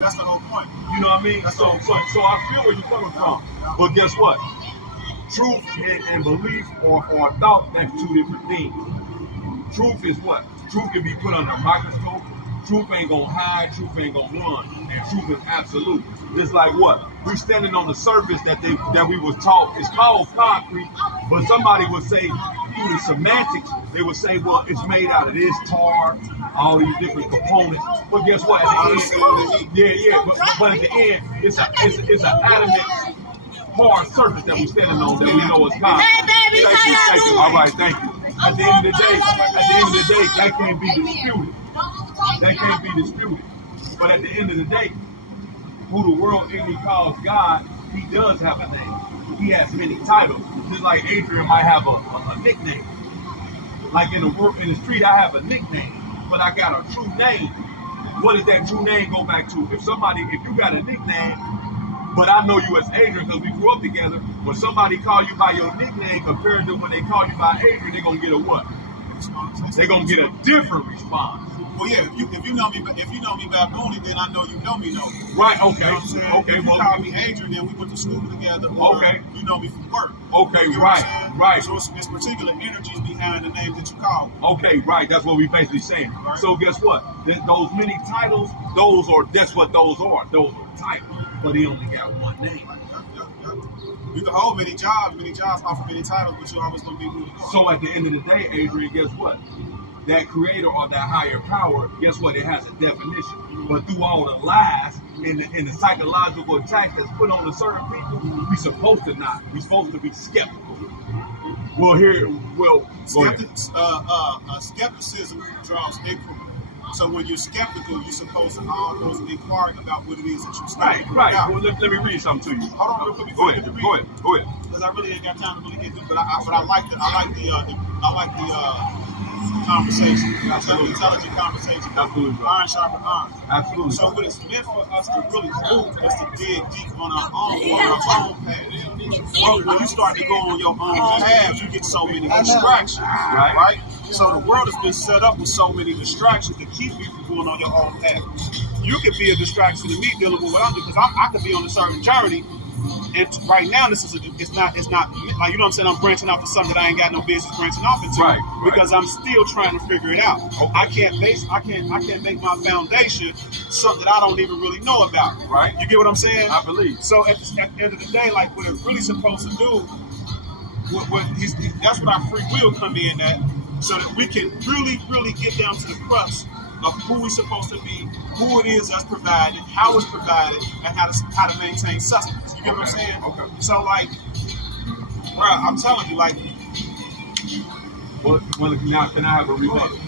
That's the whole point. You know what I mean? So I feel where you're coming from. But guess what? Truth and belief or thought, that's two different things. Truth is what? Truth can be put under a microscope. Truth ain't gonna hide, truth ain't gonna run, and truth is absolute. Just like what? We standing on the surface that we was taught. It's called concrete, but somebody would say through the semantics, they would say, well, it's made out of this tar, all these different components. But guess what? At the end, but at the end, it's an adamant hard surface that we're standing on that we know is concrete. Hey, baby, Thank you. All right, thank you. At the end of the day, that can't be disputed. That can't be disputed. But at the end of the day, who the world enemy calls God, he does have a name. He has many titles. Just like Adrian might have a nickname. Like in the street, I have a nickname, but I got a true name. What does that true name go back to? If you got a nickname, but I know you as Adrian because we grew up together, when somebody call you by your nickname compared to when they call you by Adrian, they're gonna get a what? They're gonna get a different response. Well, yeah, if you know me by Booney, then I know you know me. Right. Okay. You know what I'm saying? Okay. If you call me Adrian, then we went to school together. Or okay. You know me from work. Okay. You know Right. So it's particular energies behind the names that you call me. Okay. Right. That's what we basically saying. Right. So guess what? Those many titles, that's what those are. Those are titles, but he only got one name. Yep. You can hold many jobs offer many titles, but you're always gonna be who you are. So at the end of the day, Adrian, guess what? That creator or that higher power, guess what? It has a definition. But through all the lies and the psychological attacks that's put on to certain people, we're supposed to not. We're supposed to be skeptical. Skepticism draws inquiry. So when you're skeptical, you're supposed to always inquire about what it is that you're studying. Right. Well, let me read something to you. Hold on real quick. Go ahead. Because I really ain't got time to really get through, but I like the conversation. That's an intelligent conversation. Absolutely. Iron sharpens iron. Absolutely. So what it's meant for us to really do is to dig deep on our own path. When you start to go on your own path, you get so many distractions. Right? So the world has been set up with so many distractions to keep you from going on your own path. You could be a distraction to me dealing with what I'm doing, because I could be on a certain journey. And right now, it's not like, you know what I'm saying, I'm branching out for something that I ain't got no business branching off into, because I'm still trying to figure it out. Okay. I can't make my foundation something that I don't even really know about. Right. You get what I'm saying? I believe. So at the end of the day, like, what it's really supposed to do, that's what our free will come in at, so that we can really, really get down to the crux of who we're supposed to be, who it is that's provided, how it's provided, and how to maintain sustenance. You get what I'm saying? Okay. So, like, bro, I'm telling you, like. Well, now can I have a rebuttal?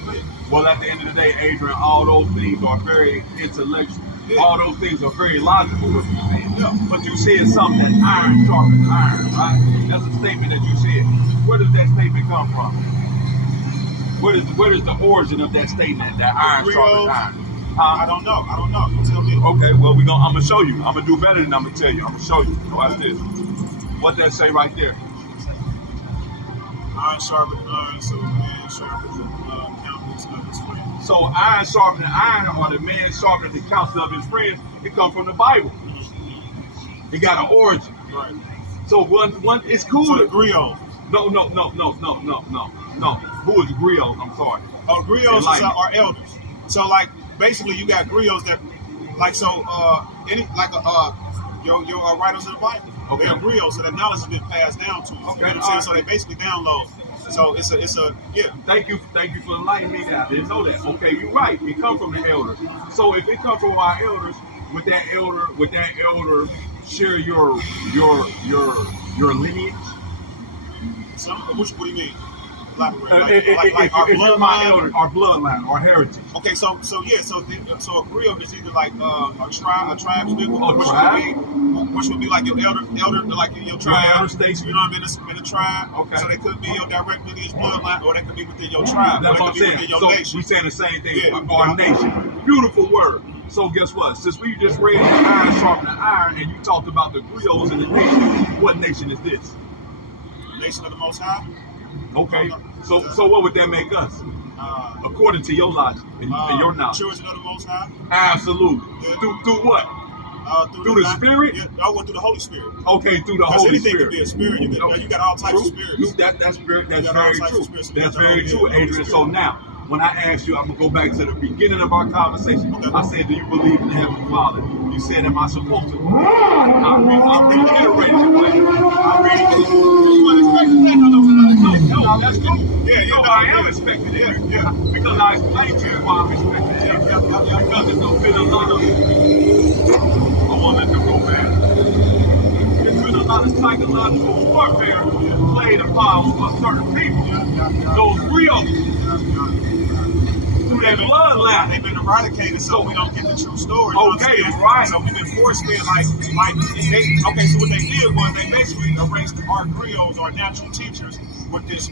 Well, at the end of the day, Adrian, all those things are very intellectual. Yeah. All those things are very logical, what you're saying. Yeah. But you said something that iron sharpens iron, right? That's a statement that you said. Where does that statement come from? Where is the origin of that statement that iron sharpens iron? I don't know. You tell me. Okay, well, I'm gonna show you. I'm gonna do better than I'm gonna tell you. I'm gonna show you. Watch this. What that say right there? Iron sharpens iron, so man sharpens the counsel of his friends. So iron sharpens iron, or the man sharpens the counsel of his friends. It comes from the Bible. It got an origin. Right. So one it's cool. So the griot. No. Who is griots? I'm sorry. Oh, griots are elders. So, like, basically, you got griots that, like, so your writers of the Bible. Okay. They're griots, so the knowledge has been passed down to them. Okay. You know what I'm saying? So they basically download. So it's a yeah. Thank you for enlightening me. That I didn't know that. Okay, you're right. It comes from the elders. So if it comes from our elders, would that elder share your lineage? What do you mean? Like our bloodline, our bloodline, our heritage. Okay, so a griot is either like a tribe's people, which would be like your elder, like your tribe. Your elder station. You know what I mean? In a tribe. Okay. So they could be your direct lineage bloodline, or they could be within your tribe. That's what I'm saying. So we saying the same thing. Our nation. Beautiful word. So guess what? Since we just read that iron sharpening iron, and you talked about the griots in the nation, what nation is this? Nation of the Most High. Okay. So what would that make us? according to your logic and your knowledge. Children of the Most High. Absolutely. Yeah. Through what? Through the Spirit? Yeah, I went through the Holy Spirit. Okay, through the Because Holy anything Spirit. can be a spirit. You got all types of spirits. That's spirit. That's You got all very types true. of spirits. So That's you got very the true, Holy Adrian. So Spirit. now, when I asked you, I'm gonna go back to the beginning of our conversation. Okay. I said, "Do you believe in the Heavenly Father?" You said, "Am I supposed to?" I'm reiterating the question. I'm reading it. You weren't expecting that. No, that's cool. Yeah, No, I am expecting it. Yeah. Because I explained to you why I'm expecting it. Because there's been a lot of, I want to let them go back. There's been a lot of psychological warfare played upon certain people. Those real, through that bloodline. They've been eradicated so we don't get the true story. Okay, right. So we've been forced fed so what they did was they basically erased our griots, our natural teachers, with this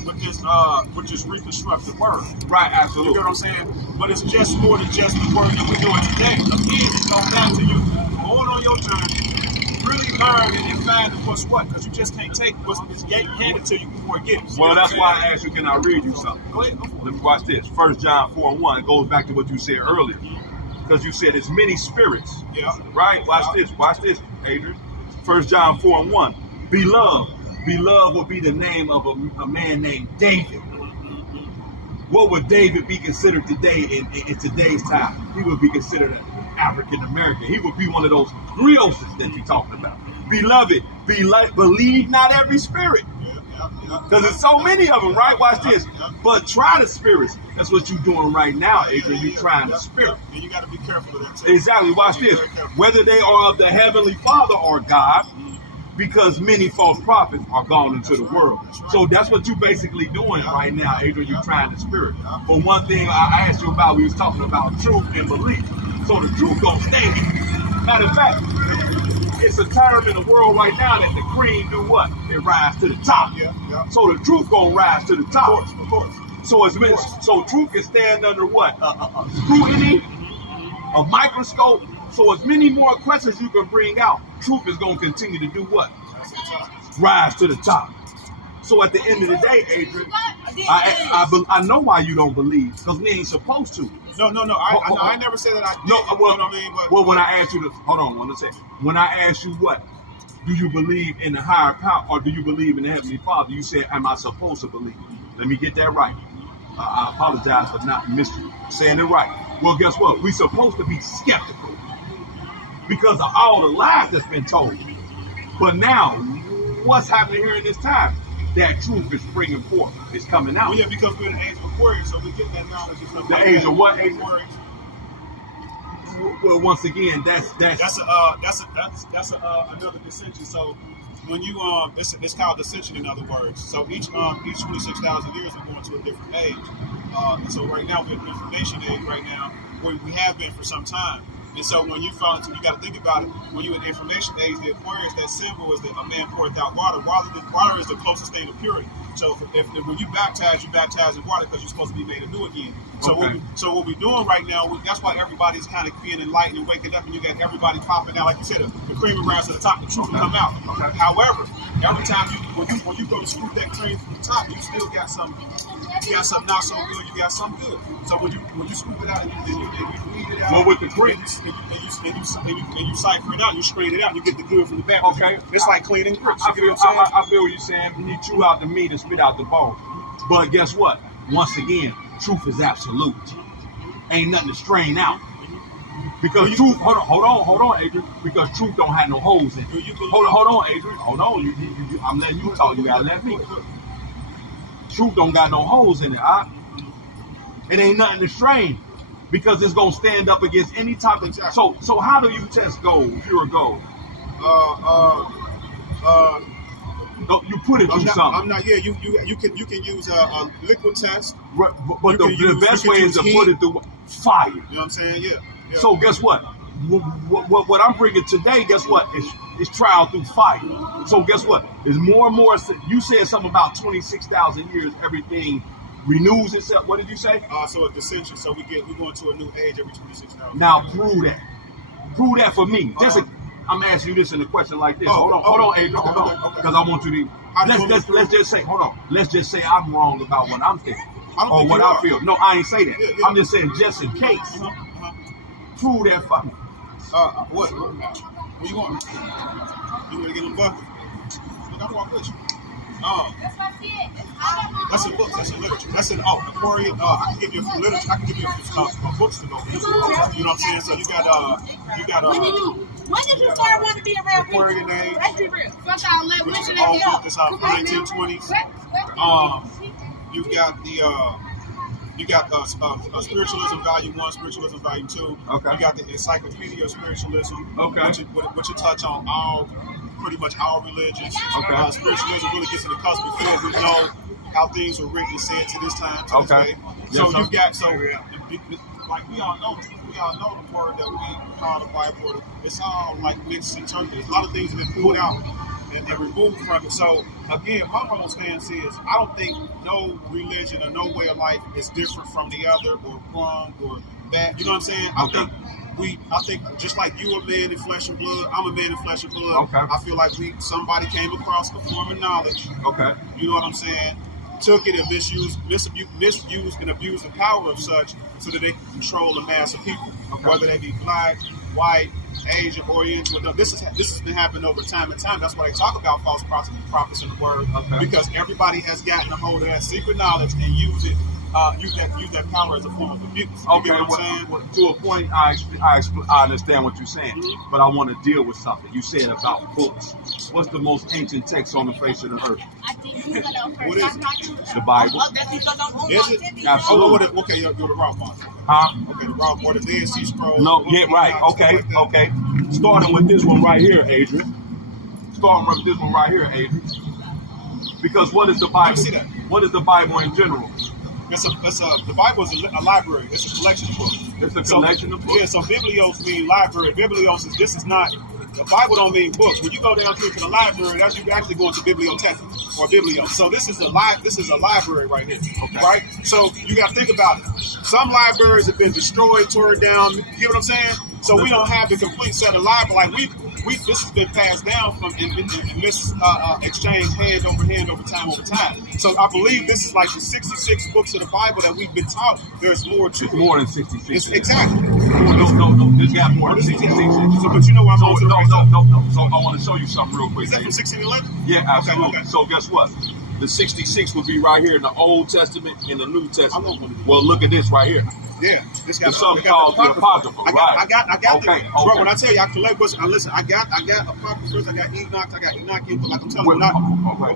reconstructed word. Right, You absolutely. get what I'm saying? But it's just more than just the word that we're doing today. Again, it goes back to you going on your journey, really learn and find what's what, because you just can't take what's handed to you before it gets. Well, that's why I asked you, can I read you something? Go ahead, go for Let it. me watch this. 1 John 4:1 goes back to what you said earlier. Because you said it's many spirits. Yeah. Right? Watch this, Adrian. 1 John 4:1. Beloved. Beloved would be the name of a man named David. What would David be considered today in today's time? He would be considered an African American. He would be one of those griots that you're talking about. Beloved, believe not every spirit. Because there's so many of them, right? Watch this. But try the spirits. That's what you're doing right now, Adrian. You're trying the spirit. And you got to be careful of that too. Exactly. Watch this. Whether they are of the Heavenly Father or God, because many false prophets are gone into the world. So that's what you're basically doing right now, Adrian. You're trying the spirit. But one thing I asked you about, we was talking about truth and belief. So the truth gonna stay. Matter of fact, it's a term in the world right now that the cream do what? It rise to the top. Yeah. So the truth gonna rise to the top. Of course. So it's meant, so truth can stand under what? A scrutiny, a microscope. So as many more questions you can bring out, truth is going to continue to do what? Rise to the top. So at the end of the day, Adrian, I know why you don't believe, because we ain't supposed to. No. I never said that I did. No, well, you know what I mean? Well, when I asked you to, hold on, one second. When I asked you what, do you believe in the higher power or do you believe in the Heavenly Father? You said, am I supposed to believe? Let me get that right. I apologize for not saying it right. Well, guess what? We're supposed to be skeptical because of all the lies that's been told. But now, what's happening here in this time? That truth is springing forth. It's coming out. Well, yeah, because we're in the age of Aquarius, so we get that knowledge. The age of what? Age? Aquarius. Well, once again, that's another dissension. So when you it's called dissension in other words. So each 26,000 years we're going to a different age. And so right now we're in the information age right now, where we have been for some time. And so when you fall into, you got to think about it. When you're in the information age, the Aquarius, that symbol is that a man poureth out water. Water is the closest thing to purity. So if when you baptize in water because you're supposed to be made anew again. So okay. What we're doing right now, that's why everybody's kind of being enlightened and waking up, and you got everybody popping out. Like you said, the cream will rise to the top, the truth will come out. Okay. However, every time when you go to scoop that cream from the top, you still got some. You got something not so good. You got some good. So when you scoop it out and you weed it out, well, with the cream, and you cipher it out, you strain it out, you get the good from the bad. Okay. It's like cleaning grits. I feel what you're saying. You chew out the meat and spit out the bone. But guess what? Once again, truth is absolute. Ain't nothing to strain out. Because truth, hold on, Adrian. Because truth don't have no holes in it. Hold on, Adrian. Hold on. I'm letting you talk. You gotta let me. Truth don't got no holes in it. It ain't nothing to strain. Because it's gonna stand up against any type of. Exactly. So how do you test gold, pure gold? No, you put it through something. I'm not. Yeah, you can use a liquid test. Right, but the best way is to put it through fire. You know what I'm saying? Yeah. So guess what? What I'm bringing today, guess what? It's trial through fire. So guess what? There's more and more. You said something about 26,000 years. Everything renews itself. What did you say? So a dissension. So we go into a new age every 26,000. Now prove that. Prove that for me. I'm asking you this in a question like this. Hold on, Adrian. Hold on, because I want you to. Let's just say, hold on. Let's just say I'm wrong about what I'm thinking. don't or think what you I are. feel. No, I ain't say that. Yeah, yeah. I'm just saying just in case. Prove that for me. What? Where you going? You ready to get in the bucket? Look, I'll walk with you. That's in books. That's in literature. That's in Aquarian. I can give you a few literature. I can give you a few books to go with. You know what I'm saying? So you got When did you start wanting to be around people? Aquarian age, Let's be real. Sometime let which is women an let old me book. up. That's from the 1920s. You've got the Spiritualism Volume 1, Spiritualism Volume 2. Okay. You got the Encyclopedia of Spiritualism. Okay. Which you touch on pretty much all religions. Okay. Spiritualism really gets to the cusp before we know how things were written and said to this time. To this day. So Yes, you've got like we all know the word that we call the Bible. It's all like mixed and chunky. A lot of things have been pulled out and removed from it. So again, my whole stance is I don't think no religion or no way of life is different from the other or wrong or bad. You know what I'm saying? I think just like you a man in flesh and blood, I'm a man in flesh and blood. Okay. I feel like somebody came across a form of knowledge. Okay. You know what I'm saying? Took it and misused and abused the power of such so that they can control the mass of people, whether they be black, white, Asian, Oriental. This has been happening over time and time. That's why they talk about false prophets in the word, because everybody has gotten a hold of that secret knowledge and use that power as a form of abuse. You get what I'm saying? To a point, I understand what you're saying, but I want to deal with something. You said about books. What's the most ancient text on the face of the earth? I think you gonna know What first. is it? The Bible. Oh, that's because I'm Is it? Absolutely. Okay, you're the raw one. Huh? Okay, the raw or the Dead Sea Scrolls. No, yeah, right. Okay, okay. Starting with this one right here, Adrian. Because what is the Bible? see that. What is the Bible in general? The Bible is a library. It's a collection of books. It's a collection of books. Yeah, so biblios mean library. Biblios is not, the Bible don't mean books. When you go down here to the library, that's you actually going to bibliotheca or biblios. So this is a library right here. Okay. Right? So you got to think about it. Some libraries have been destroyed, torn down. You get what I'm saying? So we don't have the complete set of library. Like this has been passed down from in this exchange hand over time. So I believe this is like the 66 books of the Bible that we've been taught. There's more to It's it. more than 66. Exactly. No. There's got more than 66. So, but you know what I'm going to No. So I want to show you something real quick. Is that from 1611? Yeah, absolutely. Okay. So guess what? The 66 would be right here in the Old Testament and the New Testament. I'm Well, look at this right here. Yeah, this There's something called the Apocrypha, right? I got Okay, bro, when I tell you I collect books, listen, I got Apocryphas, I got Enoch, but like I'm telling you, not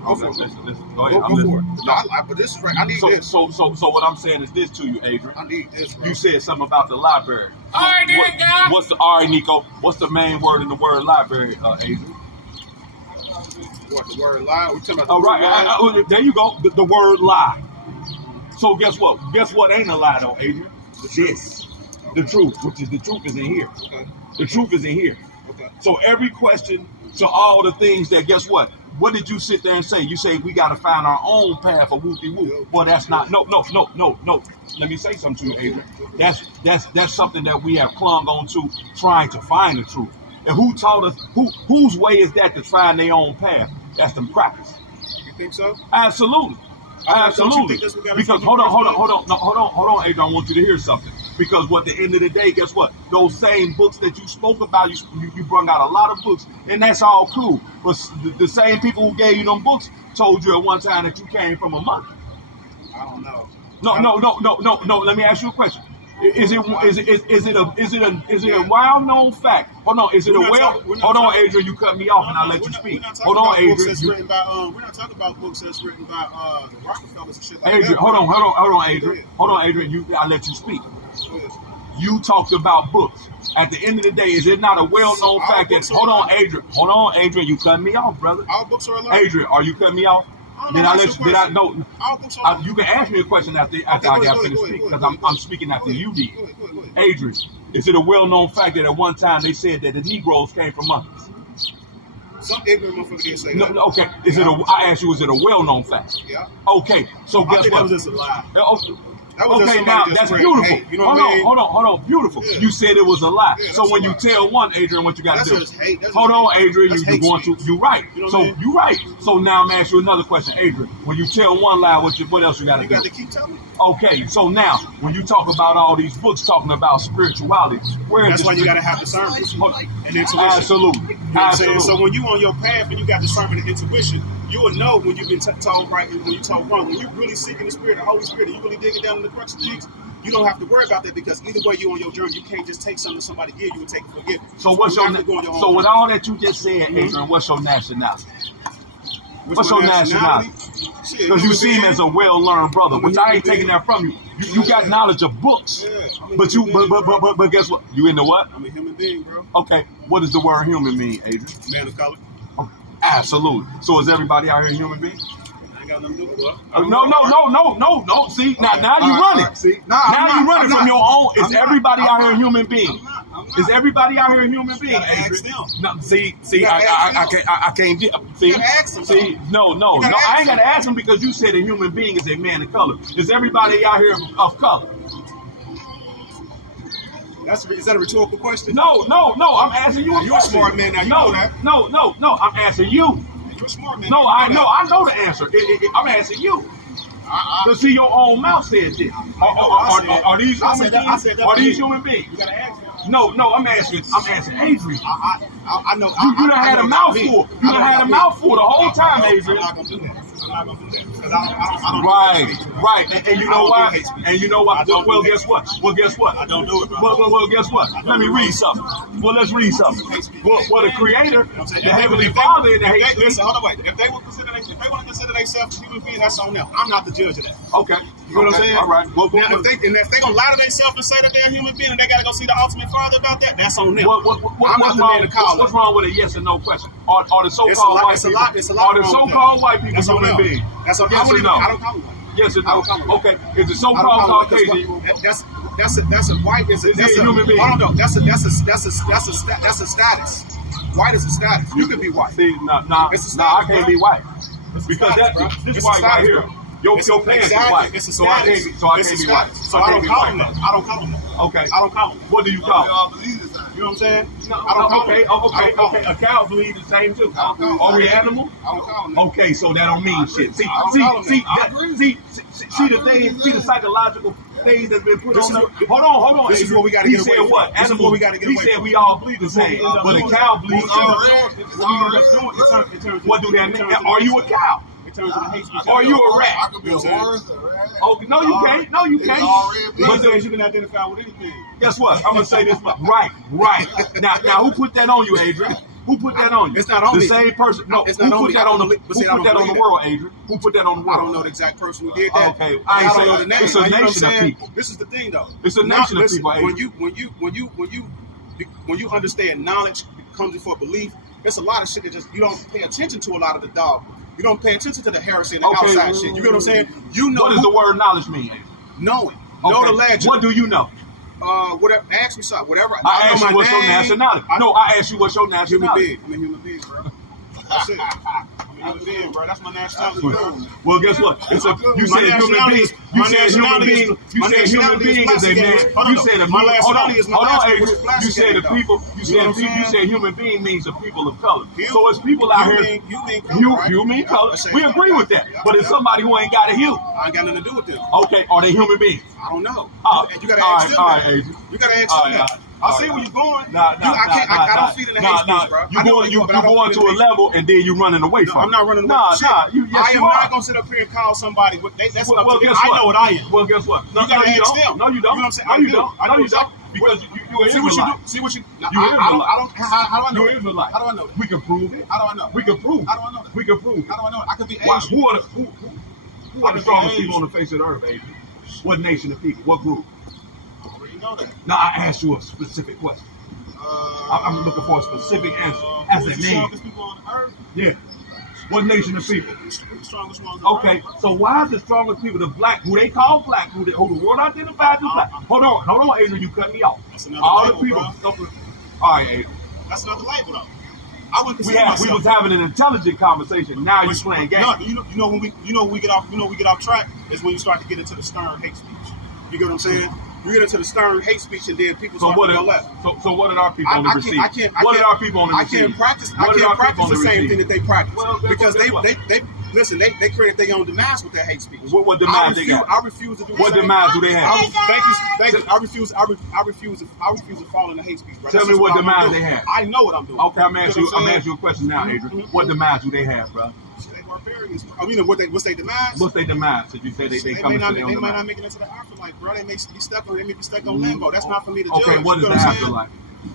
go for it. Listen. Go ahead. Go for it. No, but this is right. I need this. So what I'm saying is this to you, Adrian. I need this, bro. You said something about the library. All right, then, guys. All right, Nico. What's the main word in the word library, Adrian? What, the word lie? We talking about the All word lie? right. There you go. The word lie. So guess what? Guess what ain't a lie though, Adrian? The truth, which is the truth is in here. Okay. The truth is in here. Okay. So every question to all the things that, guess what? What did you sit there and say? You say we got to find our own path of whoop-de-whoop. Well, that's not. No. Let me say something to you, Adrian. That's something that we have clung on to, trying to find the truth. And who taught us? Whose way is that to find their own path? That's them crackers. You think so? Absolutely. Don't you think that's what got us Because from hold the on, Adrian. I want you to hear something. Because at the end of the day, guess what? Those same books that you spoke about, you brought out a lot of books, and that's all cool. But the same people who gave you them books told you at one time that you came from a monkey. I don't know. No. Let me ask you a question. Is it a well-known fact? Hold on. Is it Hold on, Adrian. You cut me off, and I let you speak. Hold on, Adrian. We're not talking about books that's written by the Rockefellers and shit like Adrian, that. hold on, Adrian. Hold on, Adrian. I let you speak. You talked about books. At the end of the day, is it not a well-known fact that? Hold on, Adrian. You cut me off, brother. All books are alive. Adrian, are you cutting me off? Did I let you? Did I? No. All books are alive. You can ask me a question after I got finished speaking, because I'm speaking after you did. Go ahead. Adrian, is it a well-known fact that at one time they said that the Negroes came from monkeys? Some ignorant motherfucker didn't say that. No, okay. I asked you, is it a well-known fact? Yeah. Okay. So I guess think what? that was just a lie. That was just Okay, somebody now just that's spread beautiful. hate, you know what I mean? Hold on, beautiful. Yeah. You said it was a lie. Yeah, So that's when a you lie. tell one, Adrian, what you got to That's do? just hate. That's Hold just on, hate. Adrian, That's you're hate going speech. to. You're right. You know what So I mean? you're right. So now I'm asking you another question, Adrian. When you tell one lie, what else you got to You do? got to keep telling me. Okay, so now when you talk about all these books talking about spirituality, where That's is why the you got to have discernment and intuition. Absolutely. You know what I'm saying? So Absolutely. when you on your path and you got discernment and intuition, you will know when you've been told right and when you told wrong. When you really seeking the Spirit, the Holy Spirit, and you really digging down in the crux of things, you don't have to worry about that because either way you on your journey, you can't just take something somebody give you and take it for giving. So what's You your have to go on your own so with path. all that you just said, Adrian, what's your nationality? What's my your nationality? Shit, Because you human seem being. as a well-learned brother, I'm a which I ain't human taking being. that from you. You got knowledge of books, Yeah, I'm a but you human being. but guess what? You into what? I'm a human being, bro. Okay, what does the word human mean, Adrian? Man of color. Absolutely. So is everybody out here a human being? I ain't got nothing to do with it. No. See, now you running. See, Now you running from your own. Is everybody out here a human being? I'm not. Is everybody out here a human being, gotta ask Adrian? them. No, see, You gotta ask I them. can't get. See, You gotta ask them, see, though. no, You gotta I ask ain't gotta them. ask him because you said a human being is a man of color. Is everybody out here of color? Is that a rhetorical question? No. I'm asking you a You're a question. smart man now, you know that. No. I'm asking you. You're a smart man. No, You I know know that. the answer. I'm asking you. I- To see your own mouth said this. Are these I human said that- I beings? said that Are to these you. human beings? You gotta ask them. No, I'm asking Adrian. I know. You done had a mouthful. You done had a mouthful the whole time, I'm Adrian. not gonna do that. I'm not gonna do that because I don't do hate speech. Right. And you know I don't why? do hate speech. And you know what? I don't Well, do hate guess what? Well, guess what? I don't do it, bro. Well, guess what? Let me read something. Well, let's read something. Well, the Creator, I'm saying, the if they- Heavenly if they- Father, and the if hate they- speech. Listen, hold on, wait. If they want to consider themselves a human being, that's on them. I'm not the judge of that. Okay. You know what I'm saying? All right. Well, Now, if they gonna lie to themselves and say that they're a human being and they gotta go see the ultimate Father about that, that's on them. What's wrong with a yes and no question? Are the It's a so-called lot. white It's a people? lot. It's a lot. Are the wrong with so-called that. white people That's on human them. beings? That's on. Yes or no? I don't call them. Yes or I don't no? call them. Okay. Is the I so-called don't call them Caucasian? because that's a white. That's Is he a a human being? Hold on, that's a status. White is a status. You can be white. See, nah, It's a I status, can't bro. be white It's a because status, bro. this It's a white right status, here. bro. Your It's pants is exactly. white, It's a so I can't status. be. So I It's can't a be white. status. So I don't call them that. I don't call them that. Okay. I don't call them. What do you call? You know what I'm saying? No, I don't call okay. them. I don't call them. A cow bleeds the same too. I don't call them. Are we animal? I don't call them that. Okay, so that don't mean shit. See, I don't call them see the thing, see the psychological things that's been put This on is there. what- Hold on. this is what we gotta He get away said from. what? This is Animals. what we gotta get He away said from. we all bleed the same, but a cow bleeds. What do that mean? Are you a cow? In terms of the hate speech. Are you a rat? I could be a horse, a rat. Oh, no, you can't. No, you can't. But But says you can identify with anything. guess what? I'm gonna say this much. Right. Now, who put that on you, Adrian? Who put that on you? It's not on the me. same person. No, It's who not on put me. that on the? Who But see, I put don't that on the believe world, Adrian? Who put that on the I world? don't know the exact person who did that. Okay, I I ain't don't saying know the name. it's a Like, you know what I'm nation of saying? people. This is the thing, though. It's a Now, nation of listen, people, when you understand knowledge comes before belief, there's a lot of shit that just you don't pay attention to. A lot of the dogma. You don't pay attention to the heresy and the Okay, outside shit. You get what I'm saying? You know What does the word knowledge mean, Adrian? knowing. Know Okay. the legend. What do you know? Whatever. Ask me something. Whatever. I know asked my you what's your name. nationality. I I asked you what's your human nationality. being. I'm a human being, bro. That's it. I'm a human being, bro. That's my nationality, bro. Well, guess what? You said human being. You said human being. You said human being is a man. You said a my hold on, nationality is hold on, my Adrian. last You said the though. people. You You know what I'm said saying? human being means the people of color. You- So it's people out here. You mean color, right? You mean Yeah, color. I say We color. agree with that. Yeah, But it's yeah. somebody who ain't got a hue. I ain't got nothing to do with them. Okay, are they human beings? I don't know. Oh, You gotta all ask right, them. all right, that. Adrian. You gotta ask All them. right, that. all I right, see all where you're going. Nah, I don't feed in the hate speech, bro. You going to a level and then you running away No, from. I'm not running away Nah, from shit. nah. Yes, I am you are. not gonna sit up here and call somebody. That's Well, up to them. guess I what? know what I am. Well, guess what? No, You gotta you ask don't. them. No, you don't. You know what I'm saying? No, I you do. don't. I No, do. you don't. Because you an See what you Israelite. do. See what you. You're I don't. Israelite. How do I know? You're that? Israelite. How do I know that? We can prove it. How do I know? We can prove How it. do I know that? We can prove it. How do I know? I could be Why, Asian. who are the strongest people on the face of the earth, Adrian? What nation of people? What group? I already know that. Now I asked you a specific question. I'm looking for a specific answer. As Who's a the name. strongest people on earth? Yeah. What nation of people? Who's the strongest ones on Okay, earth? so why is the strongest people the black, who they call black, who the world identifies as black? Hold on, Adrian, you cut me off. That's another All the label, people. All right, Adrian. That's another label, though. I wouldn't We consider myself. was having an intelligent conversation. Now you're playing games. No, you know when we get off track is when you start to get into the stern hate speech. You get what I'm saying? You get into the stern hate speech, and then people So start what to go did left. so what did our people on the receive? What did our people on the I receive? can't practice. What I did can't our practice people on the the same receive? thing that they practice Well, because guess what? they listen. They created their own demise with their hate speech. What demise they got? I refuse to do. What the same. demise do they have? Thank you. I refuse to fall into hate speech. Bro. Tell That's me just what I'm gonna demise do. they have. I know what I'm doing. Okay, I'm asking saying? you a question now, Adrian. Mhm. What demise do they have, bro? They barbarians. I mean, what's their demise? What's their demise? Did you say they They come may into not their they own might not demise? make it into the afterlife, bro. They may be stuck on limbo. That's not for me to judge. Okay, what is You the know I'm saying? afterlife?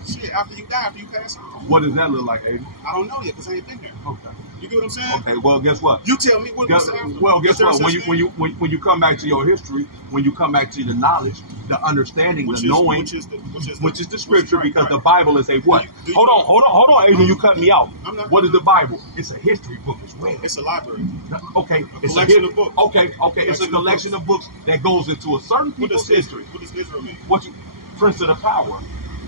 Shit, after you die, after you pass on. What does that look like, Adrian? I don't know yet because I ain't been there. Okay. You get what I'm saying? Okay. Well, guess what? You tell me what's the afterlife. Well, guess Is there what? such thing? When you come back to your history, when you come back to the knowledge, the understanding, the knowing, which is the scripture, right, because right. the Bible is a what? Do you- Hold on, Adrian, you cut me out. I'm not- What is the Bible? It's a history book as well. It's a library. Okay, it's collection of books. Okay, it's a collection of books that goes into a certain What people's does history. What does Israel mean? Prince of the power.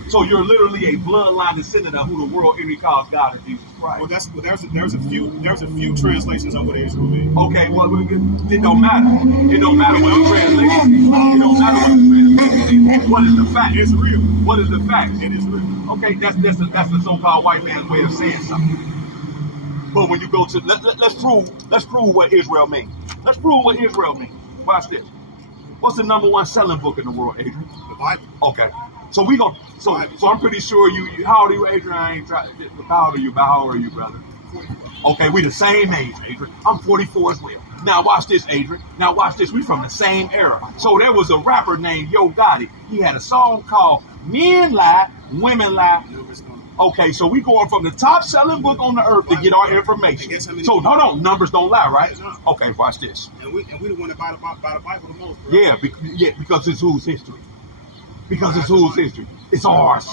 So you're literally a bloodline descendant of who the world enemy calls God and Jesus Christ. Well, there's a few translations of what Israel means. Okay, well, it don't matter. It don't matter what the translation is. It don't matter what the translation is. What is the fact? It's real. What is the fact? It is real. Okay, that's the so-called white man's way of saying something. But when you go to let's prove what Israel means. Let's prove what Israel means. Watch this. What's the number one selling book in the world, Adrian? The Bible. Okay. So we go. So I'm pretty sure you. How old are you, Adrian? I ain't trying. How old are you? How old are you, brother? 44. Okay, we the same age, Adrian. I'm 44 as well. Now watch this, Adrian. Now watch this. We from the same era. So there was a rapper named Yo Gotti. He had a song called "Men Lie, Women Lie." Okay, so we going from the top selling book on the earth to get our information. So hold on, numbers don't lie, right? Okay, watch this. And we the one that buy the Bible the most. Bro. Yeah, because it's whose history. Because it's whose history. It's ours.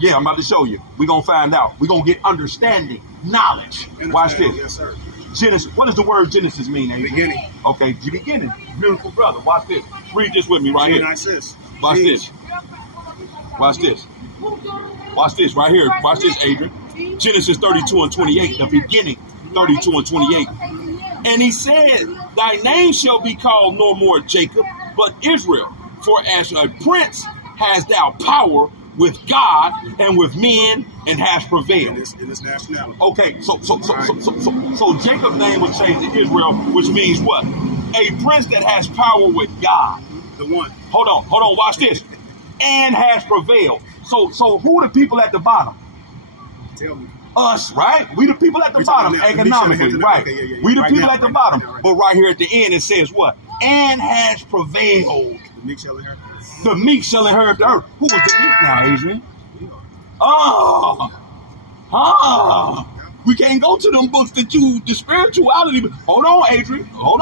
Yeah, I'm about to show you. We're going to find out. We're going to get understanding, knowledge. Watch this. Yes, sir. Genesis. What does the word Genesis mean, Adrian? Beginning. Okay, the beginning. Beautiful brother. Watch this. Read this with me right here. Watch this. Watch this. Watch this right here. Watch this, Adrian. Genesis 32 and 28. The beginning. 32 and 28. And he said, "Thy name shall be called no more Jacob, but Israel. For as a prince hast thou power with God and with men, and hast prevailed." In this nationality. Okay, so Jacob's name was changed to Israel, which means what? A prince that has power with God. The one. Hold on, watch this. And has prevailed. So who are the people at the bottom? Tell me. Us, right? We the people at the bottom economically, right? We the people at the bottom. But right here at the end it says what? And has prevailed. The meek shall inherit. The meek shall inherit the earth. Who was the meek now, Adrian? We can't go to them books the spirituality. Hold on, Adrian. Hold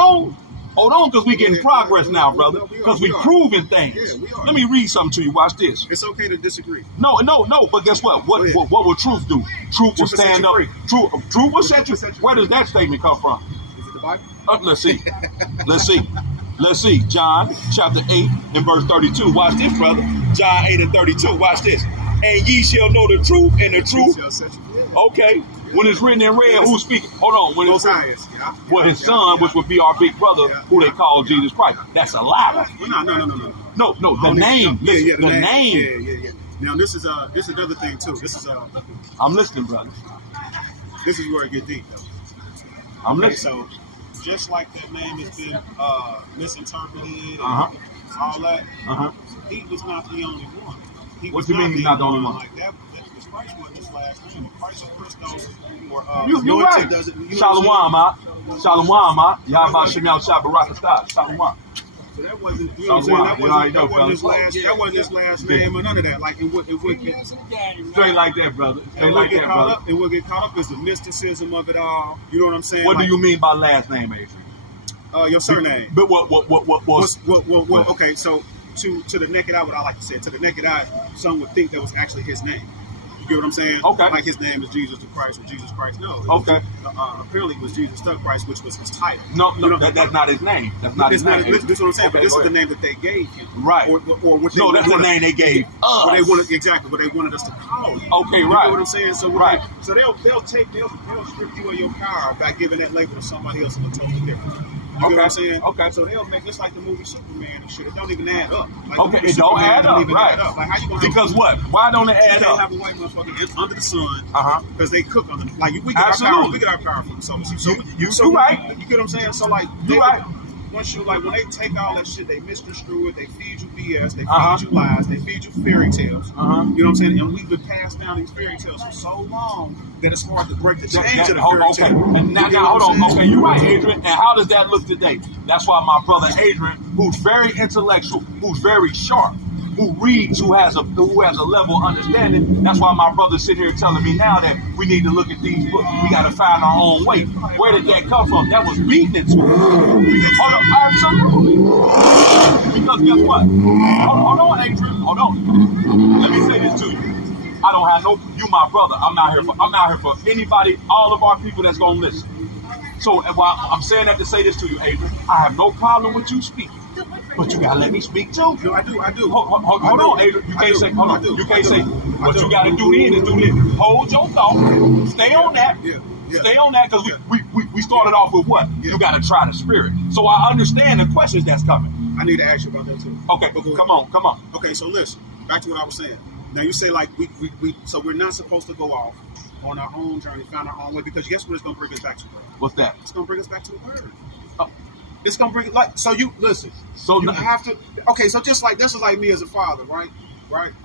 on, because we getting progress now, brother. Because we proving things. Yeah, we are. Let me read something to you. Watch this. It's okay to disagree. No, but guess what? What will truth do? Truth will stand up. Truth will set you. Where does that statement come from? Is it the Bible? Let's see. John chapter 8 and verse 32. Watch this, brother. John 8 and 32. Watch this. And ye shall know the truth, and the truth. Shall set you free. Okay. When it's written in red, who's speaking? Hold on. When it's written, well, his son, which would be our big brother, who they call Jesus Christ. That's a lie. No. No. The name. Yeah, the name. Yeah. Now this is another thing too. This is I'm listening, brother. This is where it gets deep though. I'm Okay, listening. so just like that name has been misinterpreted and all that, he was not the only one. What do you mean he's not the only one? Like that because Christ wasn't his last name. Christ or Christos or You're right. Shalom, Yahba Shamel Shabarakatah. Shalom. So that wasn't, you know what I'm saying? That wasn't his last name or none of that. Like it would get straight like that, brother. Straight like that, brother. It would get caught up as the mysticism of it all. You know what I'm saying? What do you mean by last name, Adrian? Your surname. But what? Okay, so to the naked eye, what I like to say, to the naked eye, some would think that was actually his name. You get what I'm saying? Okay. Like his name is Jesus the Christ or Jesus Christ. No. Okay. Apparently it was Jesus the Christ, which was his title. No, that's not his name. That's not his name. This is what I'm saying. Okay, but this is the name that they gave him. Right. Or what they that's the name they gave us. What they wanted us to call him. Okay, you right. know what I'm saying? So right. So they'll strip you of your car by giving that label to somebody else in a totally different. You know what I'm Okay. saying? Okay. So they'll make this like the movie Superman and shit. It don't even add up. Like, Okay, the movie it don't Superman add up, even right? add up. Like how you gonna Because what? Why don't it you add can't up? have a white motherfucker under the sun Uh-huh. because they cook on the like we get Absolutely. our power. We get our power from the solar. So You right. You get what I'm saying? So like You right. Once you like when they take all that shit, they misconstrue it. They feed you BS. They feed Uh-huh. you lies. They feed you fairy tales. Uh-huh. You know what I'm saying? And we've been passed down these fairy tales for so long that it's hard to break the chains of the fairy Okay. tale. And now, You get hold what on. I'm saying? Okay, you're right, Adrian. And how does that look today? That's why my brother Adrian, who's very intellectual, who's very sharp, who reads, who has a level of understanding. That's why my brother's sitting here telling me now that we need to look at these books. We got to find our own way. Where did that come from? That was beaten into us. Hold on, absolutely. Because guess what? Hold on, Adrian. Hold on. Let me say this to you. I don't have no. You, my brother. I'm not here for anybody. All of our people that's gonna listen. So while I'm saying that to say this to you, Adrian, I have no problem with you speaking. But you gotta let me speak too. No, I do. Hold on, Adrian. You can't say, hold on. You can't say, what you gotta do then is do this. Hold your thought. Stay on that. Yeah. Stay on that because we started off with what? Yeah. You gotta try the spirit. So I understand the questions that's coming. I need to ask you about that too. Okay, come on. Okay, so listen, back to what I was saying. Now you say like so we're not supposed to go off on our own journey, find our own way, because guess what it's gonna bring us back to? What's that? It's gonna bring us back to the word. Oh. It's gonna bring like so you listen. So You have to okay, so just like this is like me as a father, right?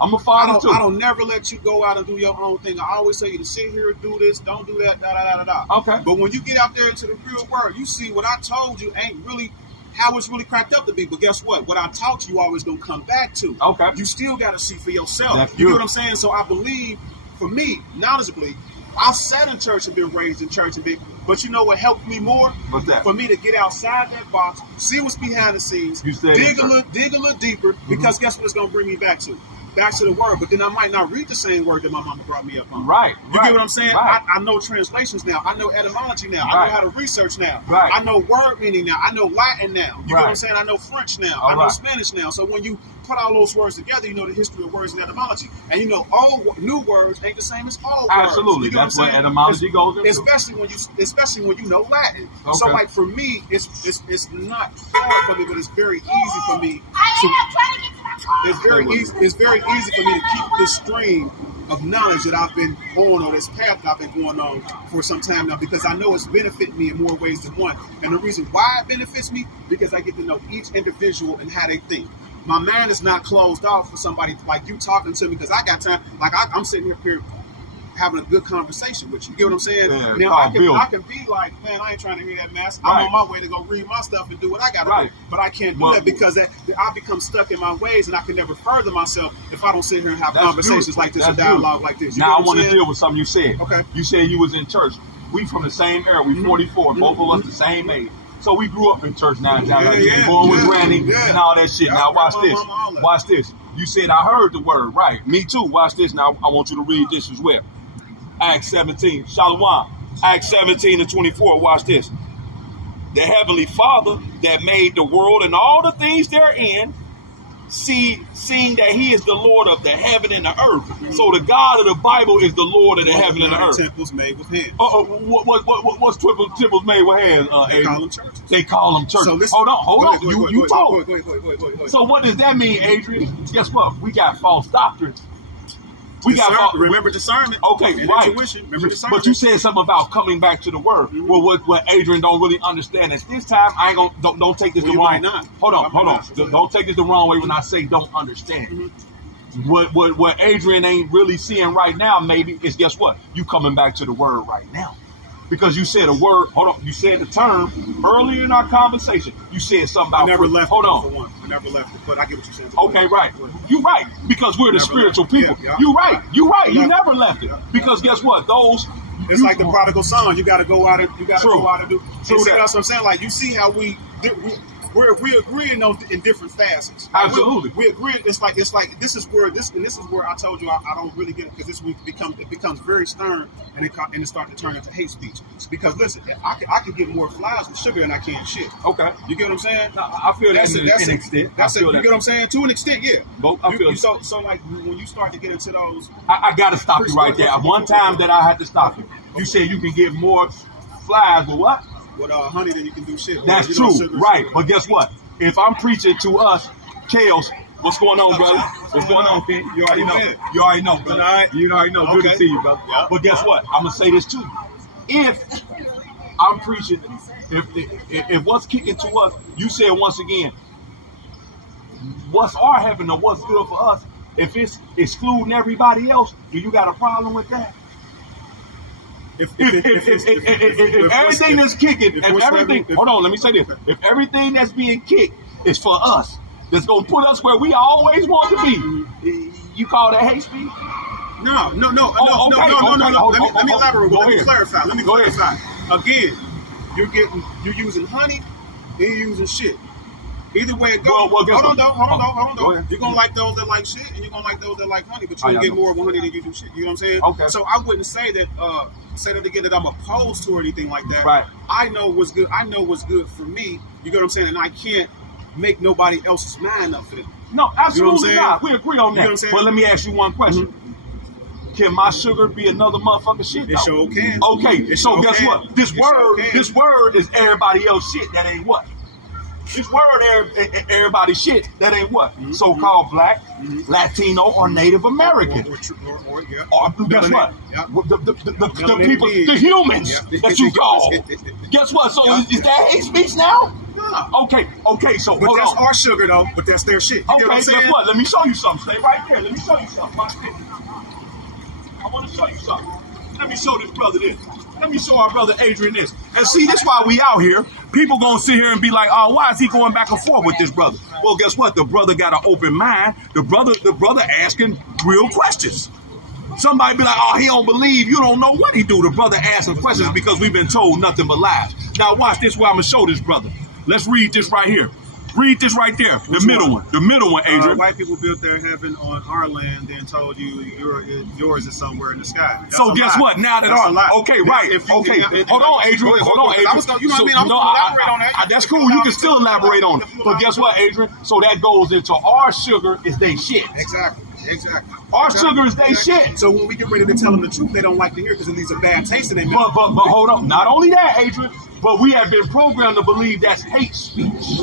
I'm a father too. I don't never let you go out and do your own thing. I always say you to sit here, do this, don't do that, da. Okay. But when you get out there into the real world, you see what I told you ain't really how it's really cracked up to be. But guess what? What I taught you always gonna come back to. Okay. You still gotta see for yourself. That's You good. get what I'm saying? So I believe, for me, knowledgeably, I've sat in church and been raised in church and been, but you know what helped me more? What's that? For me to get outside that box, see what's behind the scenes, You stayed dig in a church. little deeper, because guess what it's gonna bring me back to? Back to the word, but then I might not read the same word that my mama brought me up on. Right. You get what I'm saying? Right. I know translations now. I know etymology now. I Right. know how to research now. Right. I know word meaning now. I know Latin now. You get what I'm Right. saying? I know French now. All I know right. Spanish now. So when you put all those words together, you know the history of words and etymology. And you know new words ain't the same as old words. Absolutely. You get what I'm That's where saying? etymology goes into. Especially when you know Latin. So Okay. like for me, it's not hard for me, but it's very easy for me to it's very easy for me to keep this stream of knowledge that I've been on, or this path that I've been going on for some time now, because I know it's benefited me in more ways than one. And the reason why it benefits me, because I get to know each individual and how they think. My mind is not closed off for somebody like you talking to me, because I got time. Like I'm sitting here having a good conversation with you. You get what I'm saying? Yeah, now I can be like, man, I ain't trying to hear that mess. I'm Right. on my way to go read my stuff and do what I got to Right. do. But I can't do Well, that because I become stuck in my ways, and I can never further myself if I don't sit here and have That's conversations beautiful. like this, That's or dialogue beautiful. like this. You Now get I what want I'm to saying? deal with something you said. Okay. You said you was in church. We from the same era. We 44. Both of us the same age. So we grew up in church now. Yeah, Going with yeah, Granny yeah. and all that shit. Yeah, now watch grandma, this. mama, all that. Watch this. You said I heard the word. Right. Me too. Watch this. Now I want you to read this as well. Acts 17. Shalom. Acts 17-24. Watch this. The Heavenly Father that made the world and all the things therein, seeing that He is the Lord of the heaven and the earth. So the God of the Bible is the Lord of the heaven and the earth. Temples made with hands. What's temples made with hands? They Aiden? call them churches. They call them churches. So listen, hold on. You talk. Go ahead. So what does that mean, Adrian? Guess what? We got false doctrines. Remember discernment. Okay, and right. Intuition. Remember discernment. But you said something about coming back to the word. Mm-hmm. Well, what Adrian don't really understand is this time I ain't gonna don't take this Well, the you wrong. might not. Hold on. I might not. Go ahead. Don't take this the wrong way when I say don't understand. Mm-hmm. What Adrian ain't really seeing right now, maybe, is guess what? You coming back to the word right now. Because you said a word, hold on, you said the term earlier in our conversation. You said something about I never left hold it, on. for one. I never left it, but I get what you're saying. Okay, right. You right. Because we're the Never spiritual left. people. Yeah, yeah. You right. You right. You Yeah. never left it. Because guess what? Those It's like the prodigal son. You got to go out and do. True See, that. that's what I'm saying. Like you see how we agree in those in different facets. Absolutely. We agree. It's like this is where I told you I don't really get it, because it becomes very stern, and it starts to turn into hate speech. It's because listen, I can get more flies with sugar than I can shit. Okay. You get what I'm saying? I feel that to an extent. You get what I'm saying? To an extent, yeah. I feel So like when you start to get into those, I got to stop you right there. One time that I had to stop you. You said you can get more flies with what? with honey, then you can do shit. That's You know, true, sugar, right? sugar. But guess what? If I'm preaching to us, Kales, what's going on, brother? What's going on, Pete? You already know. You already know, brother. Alright. You already know. Good to Okay. see you, brother. Yeah. But guess what? I'm gonna say this too. If I'm preaching, if what's kicking to us, you said once again, what's our heaven or what's good for us? If it's excluding everybody else, do you got a problem with that? If everything that's kicking, if everything, hold on, let me say this. If everything that's being kicked is for us, that's gonna put us where we always want to be, you call that hate speech? No. okay, Let me elaborate. Let me clarify. Let me clarify. Again, you're using honey, and you're using shit. Either way it goes. Well, guess hold what? on. Go ahead. You're gonna like those that like shit, and you're gonna like those that like honey, but I you'll get know. more of honey than you do shit. You know what I'm saying? Okay. So I wouldn't say that again that I'm opposed to or anything like that. Right. I know what's good. I know what's good for me. You get what I'm saying? And I can't make nobody else's mind up for it. No, absolutely You know what I'm saying? not. We agree on You know what I'm that. saying? But let me ask you one question. Can my sugar be another motherfucking shit? It though? sure can. Okay, It so sure guess can. what? This It sure word, can. this word is everybody else shit. That ain't what. This word, everybody shit. That ain't what. So-called black, Latino, or Native American. Or yeah. Or guess what? Yeah. The people, the humans Yeah. that you call. Guess what? So is that hate speech now? No. Okay. So But hold that's on. our sugar though. But that's their shit. You get Okay, what I'm guess saying? what? Let me show you something. Stay right there. Let me show you something. Watch this. I want to show you something. Let me show this brother this. Let me show our brother Adrian this. And see, this why we out here. People gonna sit here and be like, oh, why is he going back and forth with this brother? Well, guess what? The brother got an open mind. The brother asking real questions. Somebody be like, oh, he don't believe. You don't know what he do. The brother asking questions because we've been told nothing but lies. Now watch this where I'm gonna show this brother. Let's read this right here. Read this right there. Which The middle one? one. The middle one, Adrian. White people built their heaven on our land, then told you yours is somewhere in the sky. That's So a guess lie. what? Now that That's a lie. okay, right? If you- Okay, and- hold on, Adrian. Go ahead, Hold on, Adrian. I was gonna, you know what I mean? I was gonna elaborate on that. That's cool. You can still elaborate on it. But guess what, Adrian? So that goes into our sugar is they shit. Exactly. Our sugar is they shit. So when we get ready to tell them the truth, they don't like to hear because it leaves a bad taste in their mouth. But hold on. Not only that, Adrian, but we have been programmed to believe that's hate speech.